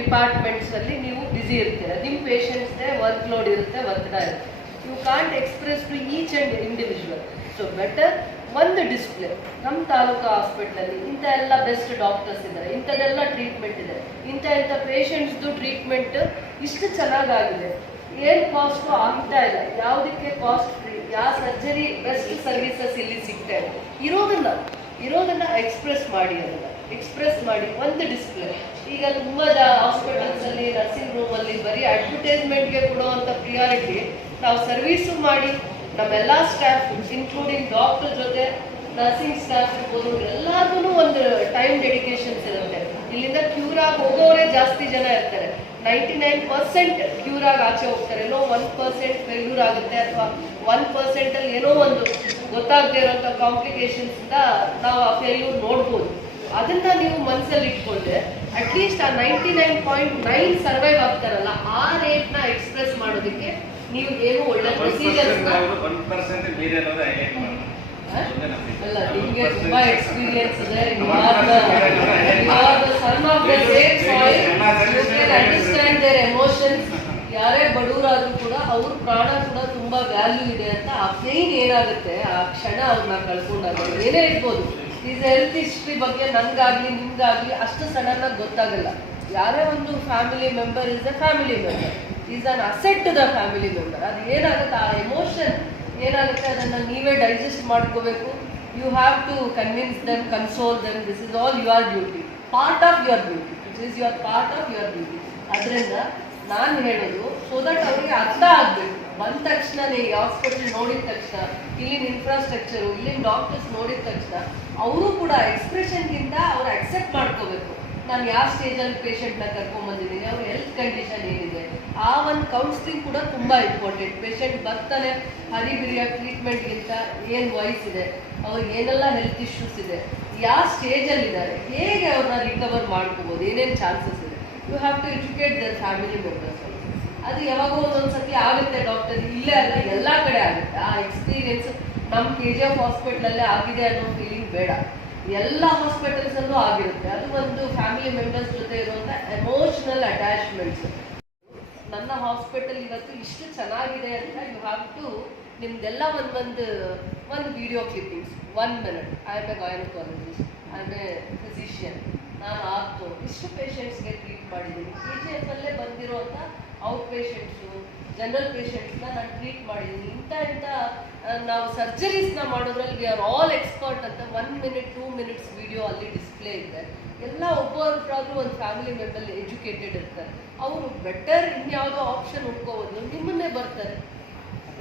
ಡಿಪಾರ್ಟ್ಮೆಂಟ್ಸಲ್ಲಿ ನೀವು ಬ್ಯುಸಿ ಇರ್ತೀರ, ನಿಮ್ಮ ಪೇಷಂಟ್ಸ್ದೇ ವರ್ಕ್ ಲೋಡ್ ಇರುತ್ತೆ, ಒತ್ತಡ ಇರುತ್ತೆ. You can't express to each and individual. So better ಒಂದು ಡಿಸ್ಪ್ಲೇ, ನಮ್ಮ ತಾಲೂಕು ಹಾಸ್ಪಿಟ್ಲಲ್ಲಿ ಇಂಥ ಎಲ್ಲ ಬೆಸ್ಟ್ ಡಾಕ್ಟರ್ಸ್ ಇದ್ದಾರೆ, ಇಂಥದ್ದೆಲ್ಲ ಟ್ರೀಟ್ಮೆಂಟ್ ಇದೆ, ಇಂಥ ಪೇಷಂಟ್ಸ್ದು ಟ್ರೀಟ್ಮೆಂಟ್ ಇಷ್ಟು ಚೆನ್ನಾಗಾಗಿದೆ, ಏನು ಕಾಸ್ಟು ಆಗ್ತಾ ಇಲ್ಲ, ಯಾವುದಕ್ಕೆ ಕಾಸ್ಟ್ ಫ್ರೀ, ಯಾವ ಸರ್ಜರಿ ಬೆಸ್ಟ್ ಸರ್ವಿಸಸ್ ಇಲ್ಲಿ ಸಿಗ್ತಾ ಇದೆ, ಇರೋದನ್ನ ಎಕ್ಸ್ಪ್ರೆಸ್ ಮಾಡಿ, ಅದನ್ನು ಎಕ್ಸ್ಪ್ರೆಸ್ ಮಾಡಿ ಒಂದು ಡಿಸ್ಪ್ಲೇ. ಈಗ ತುಂಬ ಹಾಸ್ಪಿಟಲ್ಸಲ್ಲಿ ನರ್ಸಿಂಗ್ ರೂಮಲ್ಲಿ ಬರೀ ಅಡ್ವರ್ಟೈಸ್ಮೆಂಟ್ಗೆ ಕೊಡುವಂಥ ಪ್ರಿಯಾರಿಟಿ ನಾವು ಸರ್ವೀಸು ಮಾಡಿ ನಮ್ಮೆಲ್ಲ ಸ್ಟಾಫ್ ಇನ್ಕ್ಲೂಡಿಂಗ್ ಡಾಕ್ಟರ್ ಜೊತೆ ನರ್ಸಿಂಗ್ ಸ್ಟಾಫ್ ಇರ್ಬೋದು ಎಲ್ಲರಿಗೂ ಒಂದು ಟೈಮ್ ಡೆಡಿಕೇಶನ್ಸ್ ಇರುತ್ತೆ. ಇಲ್ಲಿಂದ ಕ್ಯೂರಾಗಿ ಹೋಗೋರೇ ಜಾಸ್ತಿ ಜನ ಇರ್ತಾರೆ. 99% ಕ್ಯೂರಾಗಿ ಆಚೆ ಹೋಗ್ತಾರೆ. ಏನೋ 1% ಫೇಲ್ಯೂರ್ ಆಗುತ್ತೆ ಅಥವಾ 1% ಅಲ್ಲಿ ಏನೋ ಒಂದು ಗೊತ್ತಾಗದೇ ಇರೋಂಥ ಕಾಂಪ್ಲಿಕೇಶನ್ಸಿಂದ ನಾವು ಆ ಫೇಲ್ಯೂರ್ ನೋಡ್ಬೋದು. ಅದನ್ನ ನೀವು ಮನಸ್ಸಲ್ಲಿ ಇಟ್ಕೊಂಡ್ರೆ ಅಟ್ಲೀಸ್ಟ್ ಆ 99.9 ಸರ್ವೈವ್ ಆಗ್ತಾರಲ್ಲ ಆ ರೇಟ್ನ ಎಕ್ಸ್ಪ್ರೆಸ್ ಮಾಡೋದಕ್ಕೆ ನೀವು ಏನು ಒಳ್ಳೆ ಪ್ರೊಸೀಜರ್ಸ್ನ ಅಲ್ಲ, ನಿಮಗೆ ತುಂಬಾ ಎಕ್ಸ್ಪೀರಿಯನ್ಸ್ ಇದೆ. Son of the same soil, you can understand their emotions. ಯಾರೇ ಬಡವರಾದ್ರೂ ಕೂಡ ಅವ್ರ ಪ್ರಾಣ ಕೂಡ ತುಂಬಾ ವ್ಯಾಲ್ಯೂ ಇದೆ ಅಂತ ಆ ಪೇನ್ ಏನಾಗುತ್ತೆ ಆ ಕ್ಷಣ ಅವ್ರನ್ನ ಕಳ್ಕೊಂಡಾಗ ಏನೇ ಇರ್ಬೋದು. ಈಸ್ ಹೆಲ್ತ್ ಹಿಸ್ಟ್ರಿ ಬಗ್ಗೆ ನನಗಾಗ್ಲಿ ನಿಮ್ಗಾಗ್ಲಿ ಅಷ್ಟು ಸಡನ್ ಆಗಿ ಗೊತ್ತಾಗಲ್ಲ. ಯಾರೇ ಒಂದು family member is a family member, is an asset to the family member. ಅದು ಏನಾಗುತ್ತೆ ಆ ಎಮೋಷನ್ ಏನಾಗುತ್ತೆ ಅದನ್ನು ನೀವೇ ಡೈಜೆಸ್ಟ್ ಮಾಡ್ಕೋಬೇಕು. You have to convince them, console them. This is all your duty, part of your duty. This is your part of your duty. ಅದರಿಂದ ನಾನು ಹೇಳೋದು ಸೊ ದಟ್ ಅವರಿಗೆ ಅರ್ಥ ಆಗಬೇಕು. ಬಂದ ತಕ್ಷಣ ಈ ಹಾಸ್ಪಿಟಲ್ ನೋಡಿದ ತಕ್ಷಣ, ಇಲ್ಲಿನ ಇನ್ಫ್ರಾಸ್ಟ್ರಕ್ಚರು, ಇಲ್ಲಿನ ಡಾಕ್ಟರ್ಸ್ ನೋಡಿದ ತಕ್ಷಣ ಅವರು ಕೂಡ ಎಕ್ಸ್ಪ್ರೆಷನ್ಗಿಂತ ಅವ್ರು ಅಕ್ಸೆಪ್ಟ್ ಮಾಡ್ಕೋಬೇಕು. ನಾನು ಯಾವ ಸ್ಟೇಜಲ್ಲಿ ಪೇಷಂಟ್ನ ಕರ್ಕೊಂಡ್ಬಂದಿದ್ದೀನಿ, ಅವ್ರ ಹೆಲ್ತ್ ಕಂಡೀಷನ್ ಏನಿದೆ, ಆ ಒಂದು ಕೌನ್ಸಿಲಿಂಗ್ ಕೂಡ ತುಂಬ ಇಂಪಾರ್ಟೆಂಟ್. ಪೇಷಂಟ್ ಬರ್ತಾನೆ ಹರಿಬಿರಿಯ ಟ್ರೀಟ್ಮೆಂಟ್ಗಿಂತ ಏನು ವಯಸ್ಸಿದೆ, ಅವ್ರಿಗೆ ಏನೆಲ್ಲ ಹೆಲ್ತ್ ಇಶ್ಯೂಸ್ ಇದೆ, ಯಾವ ಸ್ಟೇಜಲ್ಲಿದ್ದಾರೆ, ಹೇಗೆ ಅವ್ರನ್ನ ರಿಕವರ್ ಮಾಡ್ಕೋಬೋದು, ಏನೇನು ಚಾನ್ಸಸ್ ಇದೆ. You have to educate their family members. ಅದು ಯಾವಾಗೋ ಒಂದೊಂದ್ಸತಿ ಆಗುತ್ತೆ ಡಾಕ್ಟರ್, ಇಲ್ಲೇ ಅಲ್ಲ ಎಲ್ಲ ಕಡೆ ಆಗುತ್ತೆ. ಆ ಎಕ್ಸ್ಪೀರಿಯನ್ಸ್ ನಮ್ಮ KGF ಹಾಸ್ಪಿಟ್ಲಲ್ಲೇ ಆಗಿದೆ ಅನ್ನೋ ಫೀಲಿಂಗ್ ಬೇಡ, ಎಲ್ಲ ಹಾಸ್ಪಿಟಲ್ಸಲ್ಲೂ ಆಗಿರುತ್ತೆ. ಅದು ಒಂದು ಫ್ಯಾಮಿಲಿ ಮೆಂಬರ್ಸ್ ಜೊತೆ ಇರುವಂಥ ಎಮೋಷನಲ್ ಅಟ್ಯಾಚ್ಮೆಂಟ್ಸ್. ನನ್ನ ಹಾಸ್ಪಿಟಲ್ ಇವತ್ತು ಇಷ್ಟು ಚೆನ್ನಾಗಿದೆ ಅಂತ ಯು ಹ್ಯಾವ್ ಟು ನಿಮ್ದೆಲ್ಲ ಒಂದು video clippings 1 minute. I am A gynaecologist, I am A physician, ನಾನು ಆರ್ತು ಇಷ್ಟು ಪೇಷಂಟ್ಸ್ಗೆ ಟ್ರೀಟ್ ಮಾಡಿದ್ದೀನಿ. KGF ಅಲ್ಲೇ ಬಂದಿರುವಂಥ ಔಟ್ ಪೇಷಂಟ್ಸು, ಜನರಲ್ ಪೇಷಂಟ್ಸ್ನ ನಾನು ಟ್ರೀಟ್ ಮಾಡಿದ್ದೀನಿ. ಇಂಥ ನಾವು ಸರ್ಜರೀಸ್ನ ಮಾಡೋದ್ರಲ್ಲಿ ವಿ ಆರ್ ಆಲ್ ಎಕ್ಸ್ಪರ್ಟ್ ಅಂತ 1 minute 2 minutes ವಿಡಿಯೋ ಅಲ್ಲಿ ಡಿಸ್ಪ್ಲೇ ಇದೆ. ಎಲ್ಲ ಒಬ್ಬೊಬ್ಬರಾದ್ರೂ ಒಂದು ಫ್ಯಾಮಿಲಿ ಮೆಂಬರ್ ಎಜುಕೇಟೆಡ್ ಇರ್ತಾರೆ. ಅವರು ಬೆಟರ್ ಇನ್ಯಾವುದೋ ಆಪ್ಷನ್ ಹುಡ್ಕೋಬೋದು, ನಿಮ್ಮನ್ನೇ ಬರ್ತಾರೆ,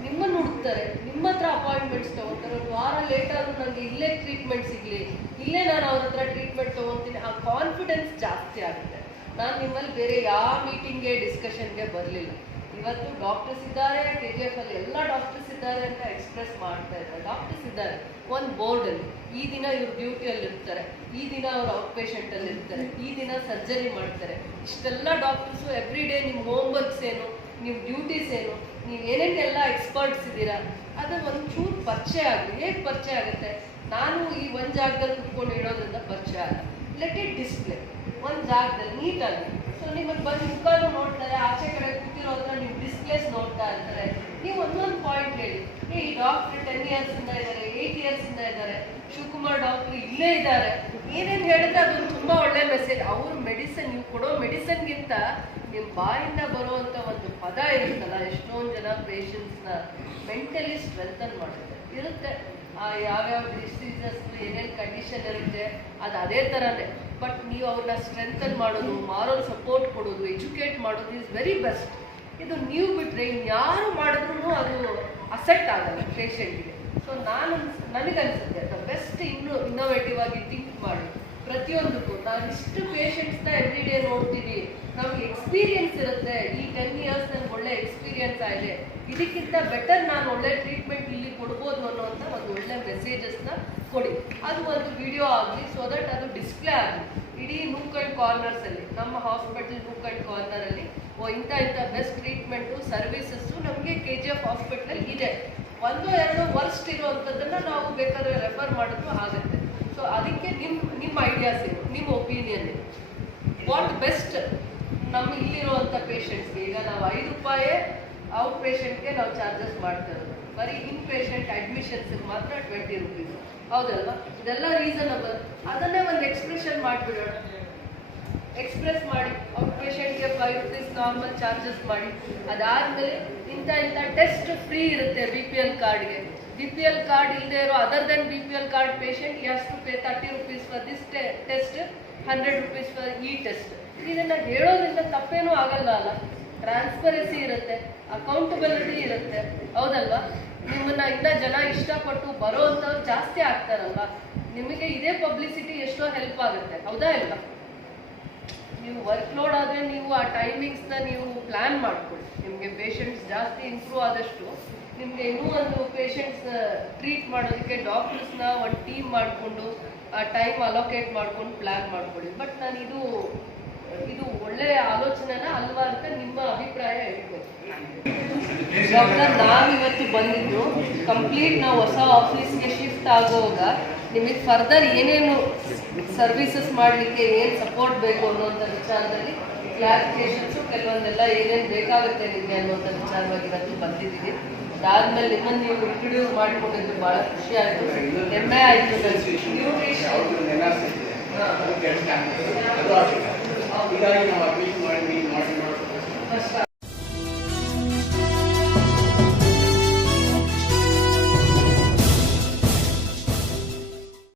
ನಿಮ್ಮನ್ನು ಹುಡುಕ್ತಾರೆ, ನಿಮ್ಮ ಹತ್ರ ಅಪಾಯಿಂಟ್ಮೆಂಟ್ಸ್ ತೊಗೊತಾರೆ. ಒಂದು ವಾರ ಲೇಟ್ ಆದರೂ ನನಗೆ ಇಲ್ಲೇ ಟ್ರೀಟ್ಮೆಂಟ್ ಸಿಗಲಿ, ಇಲ್ಲೇ ನಾನು ಅವ್ರ ಹತ್ರ ಟ್ರೀಟ್ಮೆಂಟ್ ತೊಗೊತೀನಿ, ಆ ಕಾನ್ಫಿಡೆನ್ಸ್ ಜಾಸ್ತಿ ಆಗುತ್ತೆ. ನಾನು ನಿಮ್ಮಲ್ಲಿ ಬೇರೆ ಯಾವ ಮೀಟಿಂಗ್ಗೆ ಡಿಸ್ಕಷನ್ಗೆ ಬರಲಿಲ್ಲ. ಇವತ್ತು ಡಾಕ್ಟರ್ಸ್ ಇದ್ದಾರೆ, KGF ಅಲ್ಲಿ ಎಲ್ಲ ಡಾಕ್ಟರ್ಸ್ ಇದ್ದಾರೆ ಅಂತ ಎಕ್ಸ್ಪ್ರೆಸ್ ಮಾಡ್ತಾ ಇದ್ದಾರೆ. ಡಾಕ್ಟರ್ಸ್ ಇದ್ದಾರೆ ಒಂದು ಬೋರ್ಡಲ್ಲಿ, ಈ ದಿನ ಇವ್ರು ಡ್ಯೂಟಿಯಲ್ಲಿ ಇರ್ತಾರೆ, ಈ ದಿನ ಅವ್ರು ಔಟ್ ಪೇಷಂಟಲ್ಲಿ ಇರ್ತಾರೆ, ಈ ದಿನ ಸರ್ಜರಿ ಮಾಡ್ತಾರೆ. ಇಷ್ಟೆಲ್ಲ ಡಾಕ್ಟರ್ಸು ಎವ್ರಿ ಡೇ ನಿಮ್ಮ ಹೋಮ್ವರ್ಕ್ಸ್ ಏನು, ನಿಮ್ಮ ಡ್ಯೂಟೀಸ್ ಏನು, ನೀವು ಏನೇನೆಲ್ಲ ಎಕ್ಸ್ಪರ್ಟ್ಸ್ ಇದ್ದೀರಾ ಅದು ಒಂಚೂರು ಪರಿಚಯ ಆಗಲಿ. ಹೇಗೆ ಪರಿಚಯ ಆಗುತ್ತೆ? ನಾನು ಈ ಒಂದು ಜಾಗದಲ್ಲಿ ಕುತ್ಕೊಂಡು ಹೇಳೋದ್ರಿಂದ ಪರಿಚಯ ಆಗಲ್ಲ. ಲೆಟ್ ಇಟ್ ಡಿಸ್ಪ್ಲೇ ಒಂದು ಜಾಗದಲ್ಲಿ ನೀಟಾಗಿ. ಸೊ ನಿಮಗೆ ಬಂದು ಮುಖನೂ ನೋಡ್ತಾರೆ, ಆಚೆ ಕಡೆ ಕೂತಿರೋದ್ರ ನೀವು ಡಿಸ್ಪ್ಲೇಸ್ ನೋಡ್ತಾ ಇರ್ತಾರೆ. ನೀವು ಒಂದೊಂದು ಪಾಯಿಂಟ್ ಹೇಳಿ, ಈ ಡಾಕ್ಟ್ರ್ 10 ಇಯರ್ಸಿಂದ ಇದ್ದಾರೆ, 8 ಇಯರ್ಸಿಂದ ಇದ್ದಾರೆ, ಶಿವಕುಮಾರ್ ಡಾಕ್ಟ್ರು ಇಲ್ಲೇ ಇದ್ದಾರೆ, ಏನೇನು ಹೇಳಿದ್ರೆ ಅದೊಂದು ತುಂಬ ಒಳ್ಳೆ ಮೆಸೇಜ್. ಅವ್ರ ಮೆಡಿಸಿನ್, ನೀವು ಕೊಡೋ ಮೆಡಿಸಿನ್ಗಿಂತ ನಿಮ್ಮ ಬಾಯಿಂದ ಬರುವಂಥ ಒಂದು ಪದ ಇರುತ್ತಲ್ಲ, ಎಷ್ಟೊಂದು ಜನ ಪೇಷಂಟ್ಸ್ನ ಮೆಂಟಲಿ ಸ್ಟ್ರೆಂಥನ್ ಮಾಡುತ್ತೆ ಇರುತ್ತೆ. ಯಾವ್ಯಾವ ಡಿಸೀಸಸ್ ಏನೇನು ಕಂಡೀಷನ್ ಇರುತ್ತೆ ಅದು ಅದೇ ಥರನೇ. ಬಟ್ ನೀವು ಅವ್ರನ್ನ ಸ್ಟ್ರೆಂಥನ್ ಮಾಡೋದು, ಮಾರಲ್ ಸಪೋರ್ಟ್ ಕೊಡೋದು, ಎಜುಕೇಟ್ ಮಾಡೋದು ಈಸ್ ವೆರಿ ಬೆಸ್ಟ್. ಇದು ನೀವು ಬಿಟ್ಟರೆ ಇನ್ಯಾರು ಮಾಡಿದ್ರೂ ಅದು ಅಸೆಟ್ ಆಗಲ್ಲ ಪೇಷಂಟ್ಗೆ. ಸೊ ನನಗನ್ಸುತ್ತೆ ದ ಬೆಸ್ಟ್ ಇನ್ನೋವೇಟಿವ್ ಆಗಿ ಥಿಂಕ್ ಮಾಡಿ ಪ್ರತಿಯೊಂದಕ್ಕೂ. ನಾನು ಇಷ್ಟು ಪೇಷಂಟ್ಸ್ನ ಎವ್ರಿ ಡೇ ನೋಡ್ತೀನಿ, ನಮ್ಗೆ ಎಕ್ಸ್ಪೀರಿಯನ್ಸ್ ಇರುತ್ತೆ. ಈ 10 ಇಯರ್ಸ್ ನನಗೆ ಒಳ್ಳೆ ಎಕ್ಸ್ಪೀರಿಯನ್ಸ್ ಆಗಿದೆ, ಇದಕ್ಕಿಂತ ಬೆಟರ್ ನಾನು ಒಳ್ಳೆ ಟ್ರೀಟ್ಮೆಂಟ್ ಇಲ್ಲಿ ಕೊಡ್ಬೋದು ಅನ್ನೋಂಥ ಒಂದು ಒಳ್ಳೆ ಮೆಸೇಜಸ್ನ ಕೊಡಿ. ಅದು ಒಂದು ವಿಡಿಯೋ ಆಗಲಿ, ಸೊ ದಟ್ ಅದು ಡಿಸ್ಪ್ಲೇ ಆಗಲಿ ಇಡೀ ನೂಕ್ ಆ್ಯಂಡ್ ಕಾರ್ನರ್ಸಲ್ಲಿ. ನಮ್ಮ ಹಾಸ್ಪಿಟಲ್ ನೂಕ್ ಆ್ಯಂಡ್ ಕಾರ್ನರಲ್ಲಿ ಇಂಥ ಬೆಸ್ಟ್ ಟ್ರೀಟ್ಮೆಂಟು ಸರ್ವಿಸಸ್ಸು ನಮಗೆ KGF ಹಾಸ್ಪಿಟ್ಲಲ್ಲಿ ಇದೆ. 1-2 ವರ್ಸ್ಟ್ ಇರೋವಂಥದ್ದನ್ನು ನಾವು ಬೇಕಾದ್ರೆ ರೆಫರ್ ಮಾಡೋದು ಆಗುತ್ತೆ. ಸೊ ಅದಕ್ಕೆ ನಿಮ್ಮ ಐಡಿಯಾಸ್ ಏನು, ನಿಮ್ಮ ಒಪಿನಿಯನ್ ಏನು, ವಾಟ್ ಬೆಸ್ಟ್ ನಮ್ಮ ಇಲ್ಲಿರುವಂಥ ಪೇಷಂಟ್ಸ್ಗೆ. ಈಗ ನಾವು 5 ರೂಪಾಯಿ ಔಟ್ ಪೇಷಂಟ್ಗೆ ನಾವು ಚಾರ್ಜಸ್ ಮಾಡ್ತಾ ಇರೋದು, ಬರೀ ಇನ್ ಪೇಷಂಟ್ ಅಡ್ಮಿಷನ್ಸ್ಗೆ ಮಾತ್ರ 20 ರೂಪೀಸ್, ಹೌದಲ್ವಾ? ಇದೆಲ್ಲ ರೀಸನಬಲ್. ಅದನ್ನೇ ಒಂದು ಎಕ್ಸ್ಪ್ರೆಷನ್ ಮಾಡಿಬಿಡೋಣ, ಎಕ್ಸ್ಪ್ರೆಸ್ ಮಾಡಿ ಔಟ್ ಪೇಷಂಟ್ಗೆ 5 ರೂಪೀಸ್ ನಾರ್ಮಲ್ ಚಾರ್ಜಸ್ ಮಾಡಿ. ಅದಾದಮೇಲೆ ಇಂಥ ಟೆಸ್ಟ್ ಫ್ರೀ ಇರುತ್ತೆ BPL ಕಾರ್ಡ್ಗೆ. BPL ಕಾರ್ಡ್ ಇಲ್ಲದೆ ಇರೋ other than BPL card patient has to pay 30 rupees for this test, 100 rupees for ಈ ಟೆಸ್ಟ್. ಇದನ್ನು ಹೇಳೋದ್ರಿಂದ ತಪ್ಪೇನೂ ಆಗಲ್ಲ ಅಲ್ಲ. ಟ್ರಾನ್ಸ್ಪರೆನ್ಸಿ ಇರುತ್ತೆ, ಅಕೌಂಟಬಿಲಿಟಿ ಇರುತ್ತೆ, ಹೌದಲ್ವಾ? ನಿಮ್ಮನ್ನ ಇನ್ನೂ ಜನ ಇಷ್ಟಪಟ್ಟು ಬರೋ ಅಂಥವ್ರು ಜಾಸ್ತಿ ಆಗ್ತಾರಲ್ವ, ನಿಮಗೆ ಇದೇ ಪಬ್ಲಿಸಿಟಿ ಎಷ್ಟೋ ಹೆಲ್ಪ್ ಆಗುತ್ತೆ, ಹೌದಾ ಇಲ್ಲ? ನೀವು ವರ್ಕ್ಲೋಡ್ ಆದರೆ ನೀವು ಆ ಟೈಮಿಂಗ್ಸ್ನ ನೀವು ಪ್ಲ್ಯಾನ್ ಮಾಡ್ಕೊಳ್ಳಿ. ನಿಮಗೆ ಪೇಷಂಟ್ಸ್ ಜಾಸ್ತಿ ಇಂಪ್ರೂವ್ ಆದಷ್ಟು ನಿಮಗೆ ಇನ್ನೂ ಒಂದು ಪೇಷಂಟ್ಸ್ ಟ್ರೀಟ್ ಮಾಡೋದಕ್ಕೆ ಡಾಕ್ಟರ್ಸ್ನ ಒಂದು ಟೀಮ್ ಮಾಡಿಕೊಂಡು ಆ ಟೈಮ್ ಅಲೋಕೇಟ್ ಮಾಡ್ಕೊಂಡು ಪ್ಲ್ಯಾನ್ ಮಾಡ್ಕೊಳ್ಳಿ. ಬಟ್ ನಾನು ಇದು ಒಳ್ಳೆಯ ಆಲೋಚನೆನ ಅಲ್ವಾ ಅಂತ ನಿಮ್ಮ ಅಭಿಪ್ರಾಯ ಹೇಳ್ಬೋದು. ಡಾಕ್ಟರ್, ನಾವಿವತ್ತು ಬಂದಿದ್ದು ಕಂಪ್ಲೀಟ್ ನಾವು ಹೊಸ ಆಫೀಸ್ಗೆ ಶಿಫ್ಟ್ ಆಗುವಾಗ ನಿಮಗೆ ಫರ್ದರ್ ಏನೇನು ಸರ್ವಿಸಸ್ ಮಾಡಲಿಕ್ಕೆ ಏನು ಸಪೋರ್ಟ್ ಬೇಕು ಅನ್ನೋಂಥ ವಿಚಾರದಲ್ಲಿ ಕ್ಲಾರಿಫಿಕೇಷನ್ಸು ಕೆಲವೊಂದೆಲ್ಲ ಏನೇನು ಬೇಕಾಗುತ್ತೆ ನಿಮಗೆ ಅನ್ನೋಂಥ ವಿಚಾರವಾಗಿ ಇವತ್ತು ಬಂದಿದ್ದೀವಿ. ಅದಾದಮೇಲೆ ನಿಮ್ಮನ್ನು ನೀವು ಇಂಟ್ರೊಡ್ಯೂಸ್ ಮಾಡಿಕೊಂಡಿದ್ದು ಭಾಳ ಖುಷಿ ಆಯಿತು, ಹೆಮ್ಮೆ ಆಯಿತು. ಕಷ್ಟ